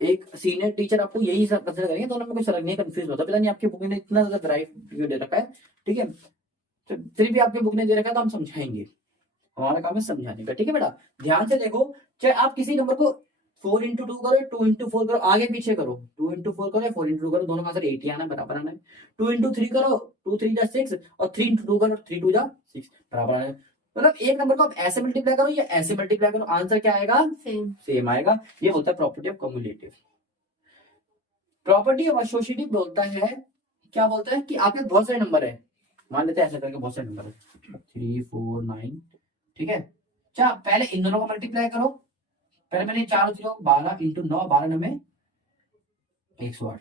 एक सीनियर टीचर आपको यही सब कंसिडर करेंगे, दोनों में कोई फर्क नहीं है, कंफ्यूज होता, पता नहीं आपकी बुक ने इतना ज्यादा वैरायटी दे रखा है, ठीक है। तो फिर भी आपकी बुक ने दे रखा है तो हम समझाएंगे, हमारा काम है समझाने का, ठीक है बेटा। ध्यान से देखो, चाहे आप किसी नंबर को 4 into 2 करो, 2 into 4 करो, आगे पीछे करो, 2 into 4 करो या 4 into 2 करो, दोनों का आंसर 8 ही आना, बराबर आना है। 2 into 3 करो, 2 3 जा 6, और 3 into 2 करो, 3 2 जा 6, बराबर आना है। मतलब एक नंबर को आप ऐसे मल्टीप्लाई करो या ऐसे मल्टीप्लाई करो, आंसर क्या आएगा? Same. सेम आएगा। ये होता है property of cumulative. Property of associative बोलता है, क्या बोलता है कि आपके बहुत सारे नंबर है, मान लेते हैं ऐसे करके बहुत सारे नंबर है 3 4 9, ठीक है। अच्छा, पहले इन दोनों को मल्टीप्लाई करो, पहले मैंने 4 0 12 इंटू 9, 12 9 में 108,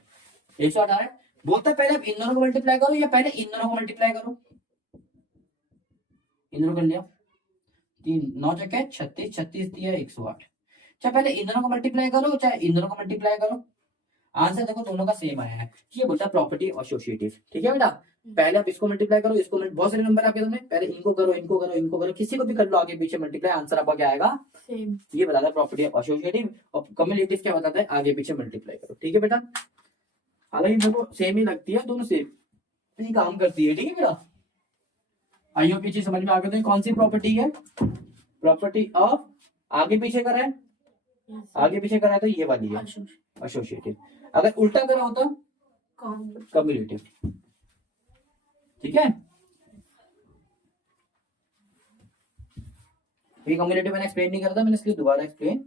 108 आ रहा है। बोलता है पहले आप इन दोनों को मल्टीप्लाई करो या पहले इन दोनों को मल्टीप्लाई करो। इन दोनों कर लिया, 3 9 जगह 36, 36 दिया 108। चाहे पहले इन दोनों को मल्टीप्लाई करो चाहे इन दोनों को मल्टीप्लाई करो, आंसर देखो दोनों का सेम आया है। ये बोलता है प्रॉपर्टी एसोसिएटिव, ठीक है बेटा। पहले आप इसको मल्टीप्लाई करो, इसको बहुत सारे नंबर आपके सामने, पहले इनको करो, इनको करो, इनको करो, किसी को भी कर लो आगे पीछे मल्टीप्लाई, आंसर आपका क्या आएगा? Same. ये बताता है प्रॉपर्टी ऑफ एसोसिएटिव। और कम्युलेटिव क्या बताता है? आगे पीछे मल्टीप्लाई करो, ठीक है बेटा। हालांकि देखो सेम ही लगती है, दोनों सेम ही काम करती है, ठीक है बेटा। आइयो पीछे समझ में आ गया, तो कौन सी प्रॉपर्टी है? प्रॉपर्टी ऑफ आगे पीछे करा है, Yes. आगे पीछे करा है तो ये वाली है Associate. एसोसिएटिव। अगर उल्टा करा होता कम्युलेटिव, ठीक है। ये कम्युलेटिव मैंने एक्सप्लेन नहीं करा था, मैंने इसलिए दोबारा एक्सप्लेन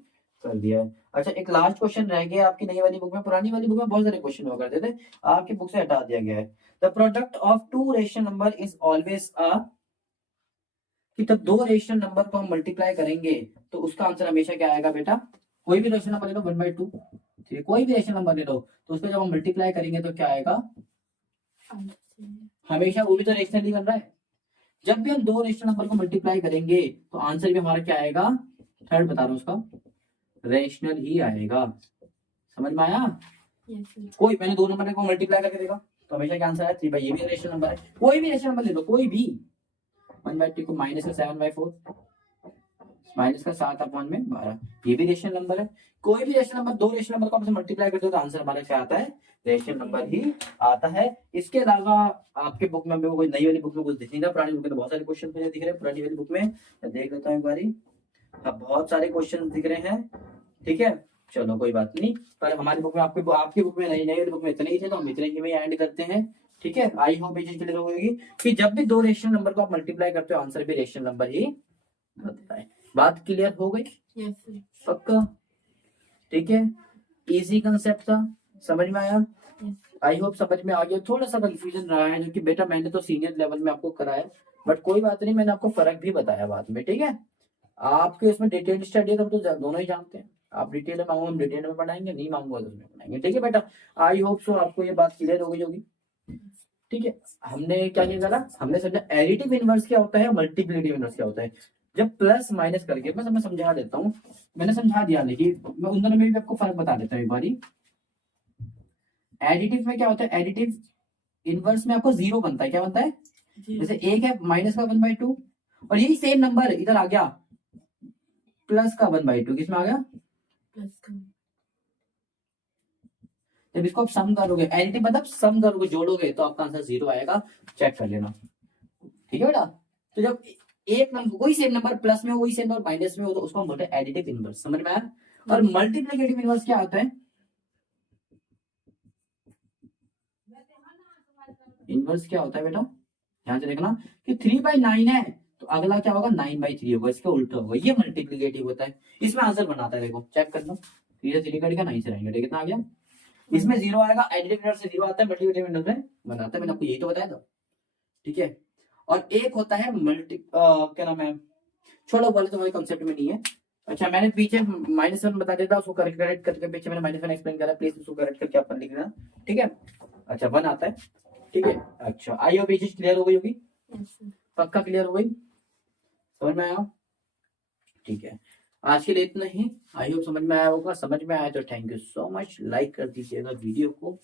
कर दिया है। अच्छा, एक लास्ट क्वेश्चन रह गया आपकी नई वाली बुक में, पुरानी वाली बुक में बहुत सारे क्वेश्चन हुआ करते थे, आपकी बुक से हटा दिया गया है। The product of two rational number is always a, कि तब दो रेशनल नंबर को हम मल्टीप्लाई करेंगे तो उसका आंसर हमेशा क्या आएगा बेटा? कोई भी रेशनल नंबर ले लो 1/2, ठीक है, कोई भी रेशनल नंबर ले लो, तो उसको जब हम मल्टीप्लाई करेंगे तो क्या आएगा? हमेशा वो भी तो रेशनल ही बन रहा है। जब भी हम दो रेशनल नंबर को मल्टीप्लाई करेंगे तो आंसर भी हमारा क्या आएगा? थर्ड बता रहा हूं उसका, रेशनल ही आएगा। समझ में आया? Yes. Yes. कोई मैंने दो नंबर को मल्टीप्लाई करके देखा तो हमेशा क्या आंसर है? 3 भाई, ये भी रेशनल नंबर है, कोई भी रेशनल नंबर ले लो, कोई भी। 1/2 को माइनस का 7/4, माइनस का 7/12, ये भी रेशनल नंबर है। कोई भी रेशनल नंबर, दो रेशनल नंबर को आपसे मल्टीप्लाई करते हो तो आंसर हमारा क्या आता है? रेशनल नंबर ही आता है। इसके अलावा आपके बुक में कोई नई वाली बुक में कुछ दिख नहीं रहा, पुरानी बुक में तो बहुत सारे क्वेश्चन मुझे दिख रहे हैं। पुरानी वाली बुक में मैं देख लेता हूँ एक बारी, अब बहुत सारे क्वेश्चन दिख रहे हैं, ठीक है। चलो कोई बात नहीं, पर हमारी बुक में आपकी बुक में नई वाली बुक में इतने ही थे तो हम इतने ही में एंड करते हैं, ठीक है। आई होप ये चीज क्लियर हो गई कि जब भी दो रेशनल नंबर को आप मल्टीप्लाई करते हो आंसर भी रेशनल नंबर ही होता है। बात क्लियर हो गई? Yes. Yes. पक्का? ठीक है, इजी कंसेप्ट था, समझ में आया? Yes. आई होप समझ में आ गया। थोड़ा सा कंफ्यूजन रहा है, जो कि बेटा मैंने तो सीनियर लेवल में आपको कराया, बट कोई बात नहीं, मैंने आपको फर्क भी बताया बाद में, ठीक है। आपके इसमें डिटेल स्टडी है तो हम तो दोनों ही जानते हैं, आप डिटेल में मांगो हम डिटेल में पढ़ाएंगे, नहीं मांगो तो उसमें पढ़ाएंगे, ठीक है बेटा। आई होप सो आपको ये बात क्लियर हो गई होगी, ठीक है। हमने क्या किया करा, हमने समझा एडिटिव इनवर्स क्या होता है, मल्टीप्लिकेटिव इनवर्स क्या होता है। जब प्लस माइनस करके, मैं समझा देता हूँ, मैंने समझा दिया, लेकिन मैं उन दोनों में भी आपको फर्क बता देता हूँ एक बारी। एडिटिव में क्या होता है, एडिटिव इनवर्स में आपको जीरो बनता है, क्या बनता है? जीरो। जैसे एक है माइनस का 1/2 और यही सेम नंबर इधर आ गया प्लस का 1/2, किसमें आ गया? प्लस का। जब इसको आप सम करोगे, एडिटिव मतलब सम करोगे, जोड़ोगे, तो आपका आंसर जीरो आएगा, चेक कर लेना। ठीक है बेटा? तो जब एक नंबर वही सेम नंबर प्लस में हो, वही सेम नंबर माइनस में हो, तो उसको हम बोलते हैं एडिटिव इनवर्स। समझ में आया? और मल्टीप्लिकेटिव इनवर्स क्या होता है? इनवर्स क्या होता है बेटा, ध्यान से देखना कि 3/9 है तो अगला क्या होगा, 9/3 होगा, इसके उल्टा होगा, ये मल्टीप्लिकेटिव होता है। इसमें आंसर बनाता है, देखो चेक कर लो, 3 से 3 कटेगा, 9 से 9 कटेगा, कितना आ गया? इसमें जीरो आएगा, एडिटिव इनवर्स से जीरो आता है, मल्टीप्लिकेटिव इनवर्स में बनाता है, मैंने आपको यही तो बताया था। ठीक है? और एक होता है क्या नाम है, छोड़ो वाले तुम्हारे कॉन्सेप्ट में नहीं है। अच्छा मैंने पीछे -1 बता देता, उसको करेक्ट करके पीछे मैंने -1 एक्सप्लेन करा, प्लीज उसको करेक्ट करके आप लिख लेना। ठीक है? अच्छा 1 आता है। ठीक है? अच्छा आई होप ये चीज क्लियर हो गई होगी, यस सर। पक्का क्लियर हो गई, समझ में आया? ठीक है, आज के लिए इतना ही। आई होप समझ में आया होगा, समझ में आया तो thank you so much, like कर दीजिएगा वीडियो को।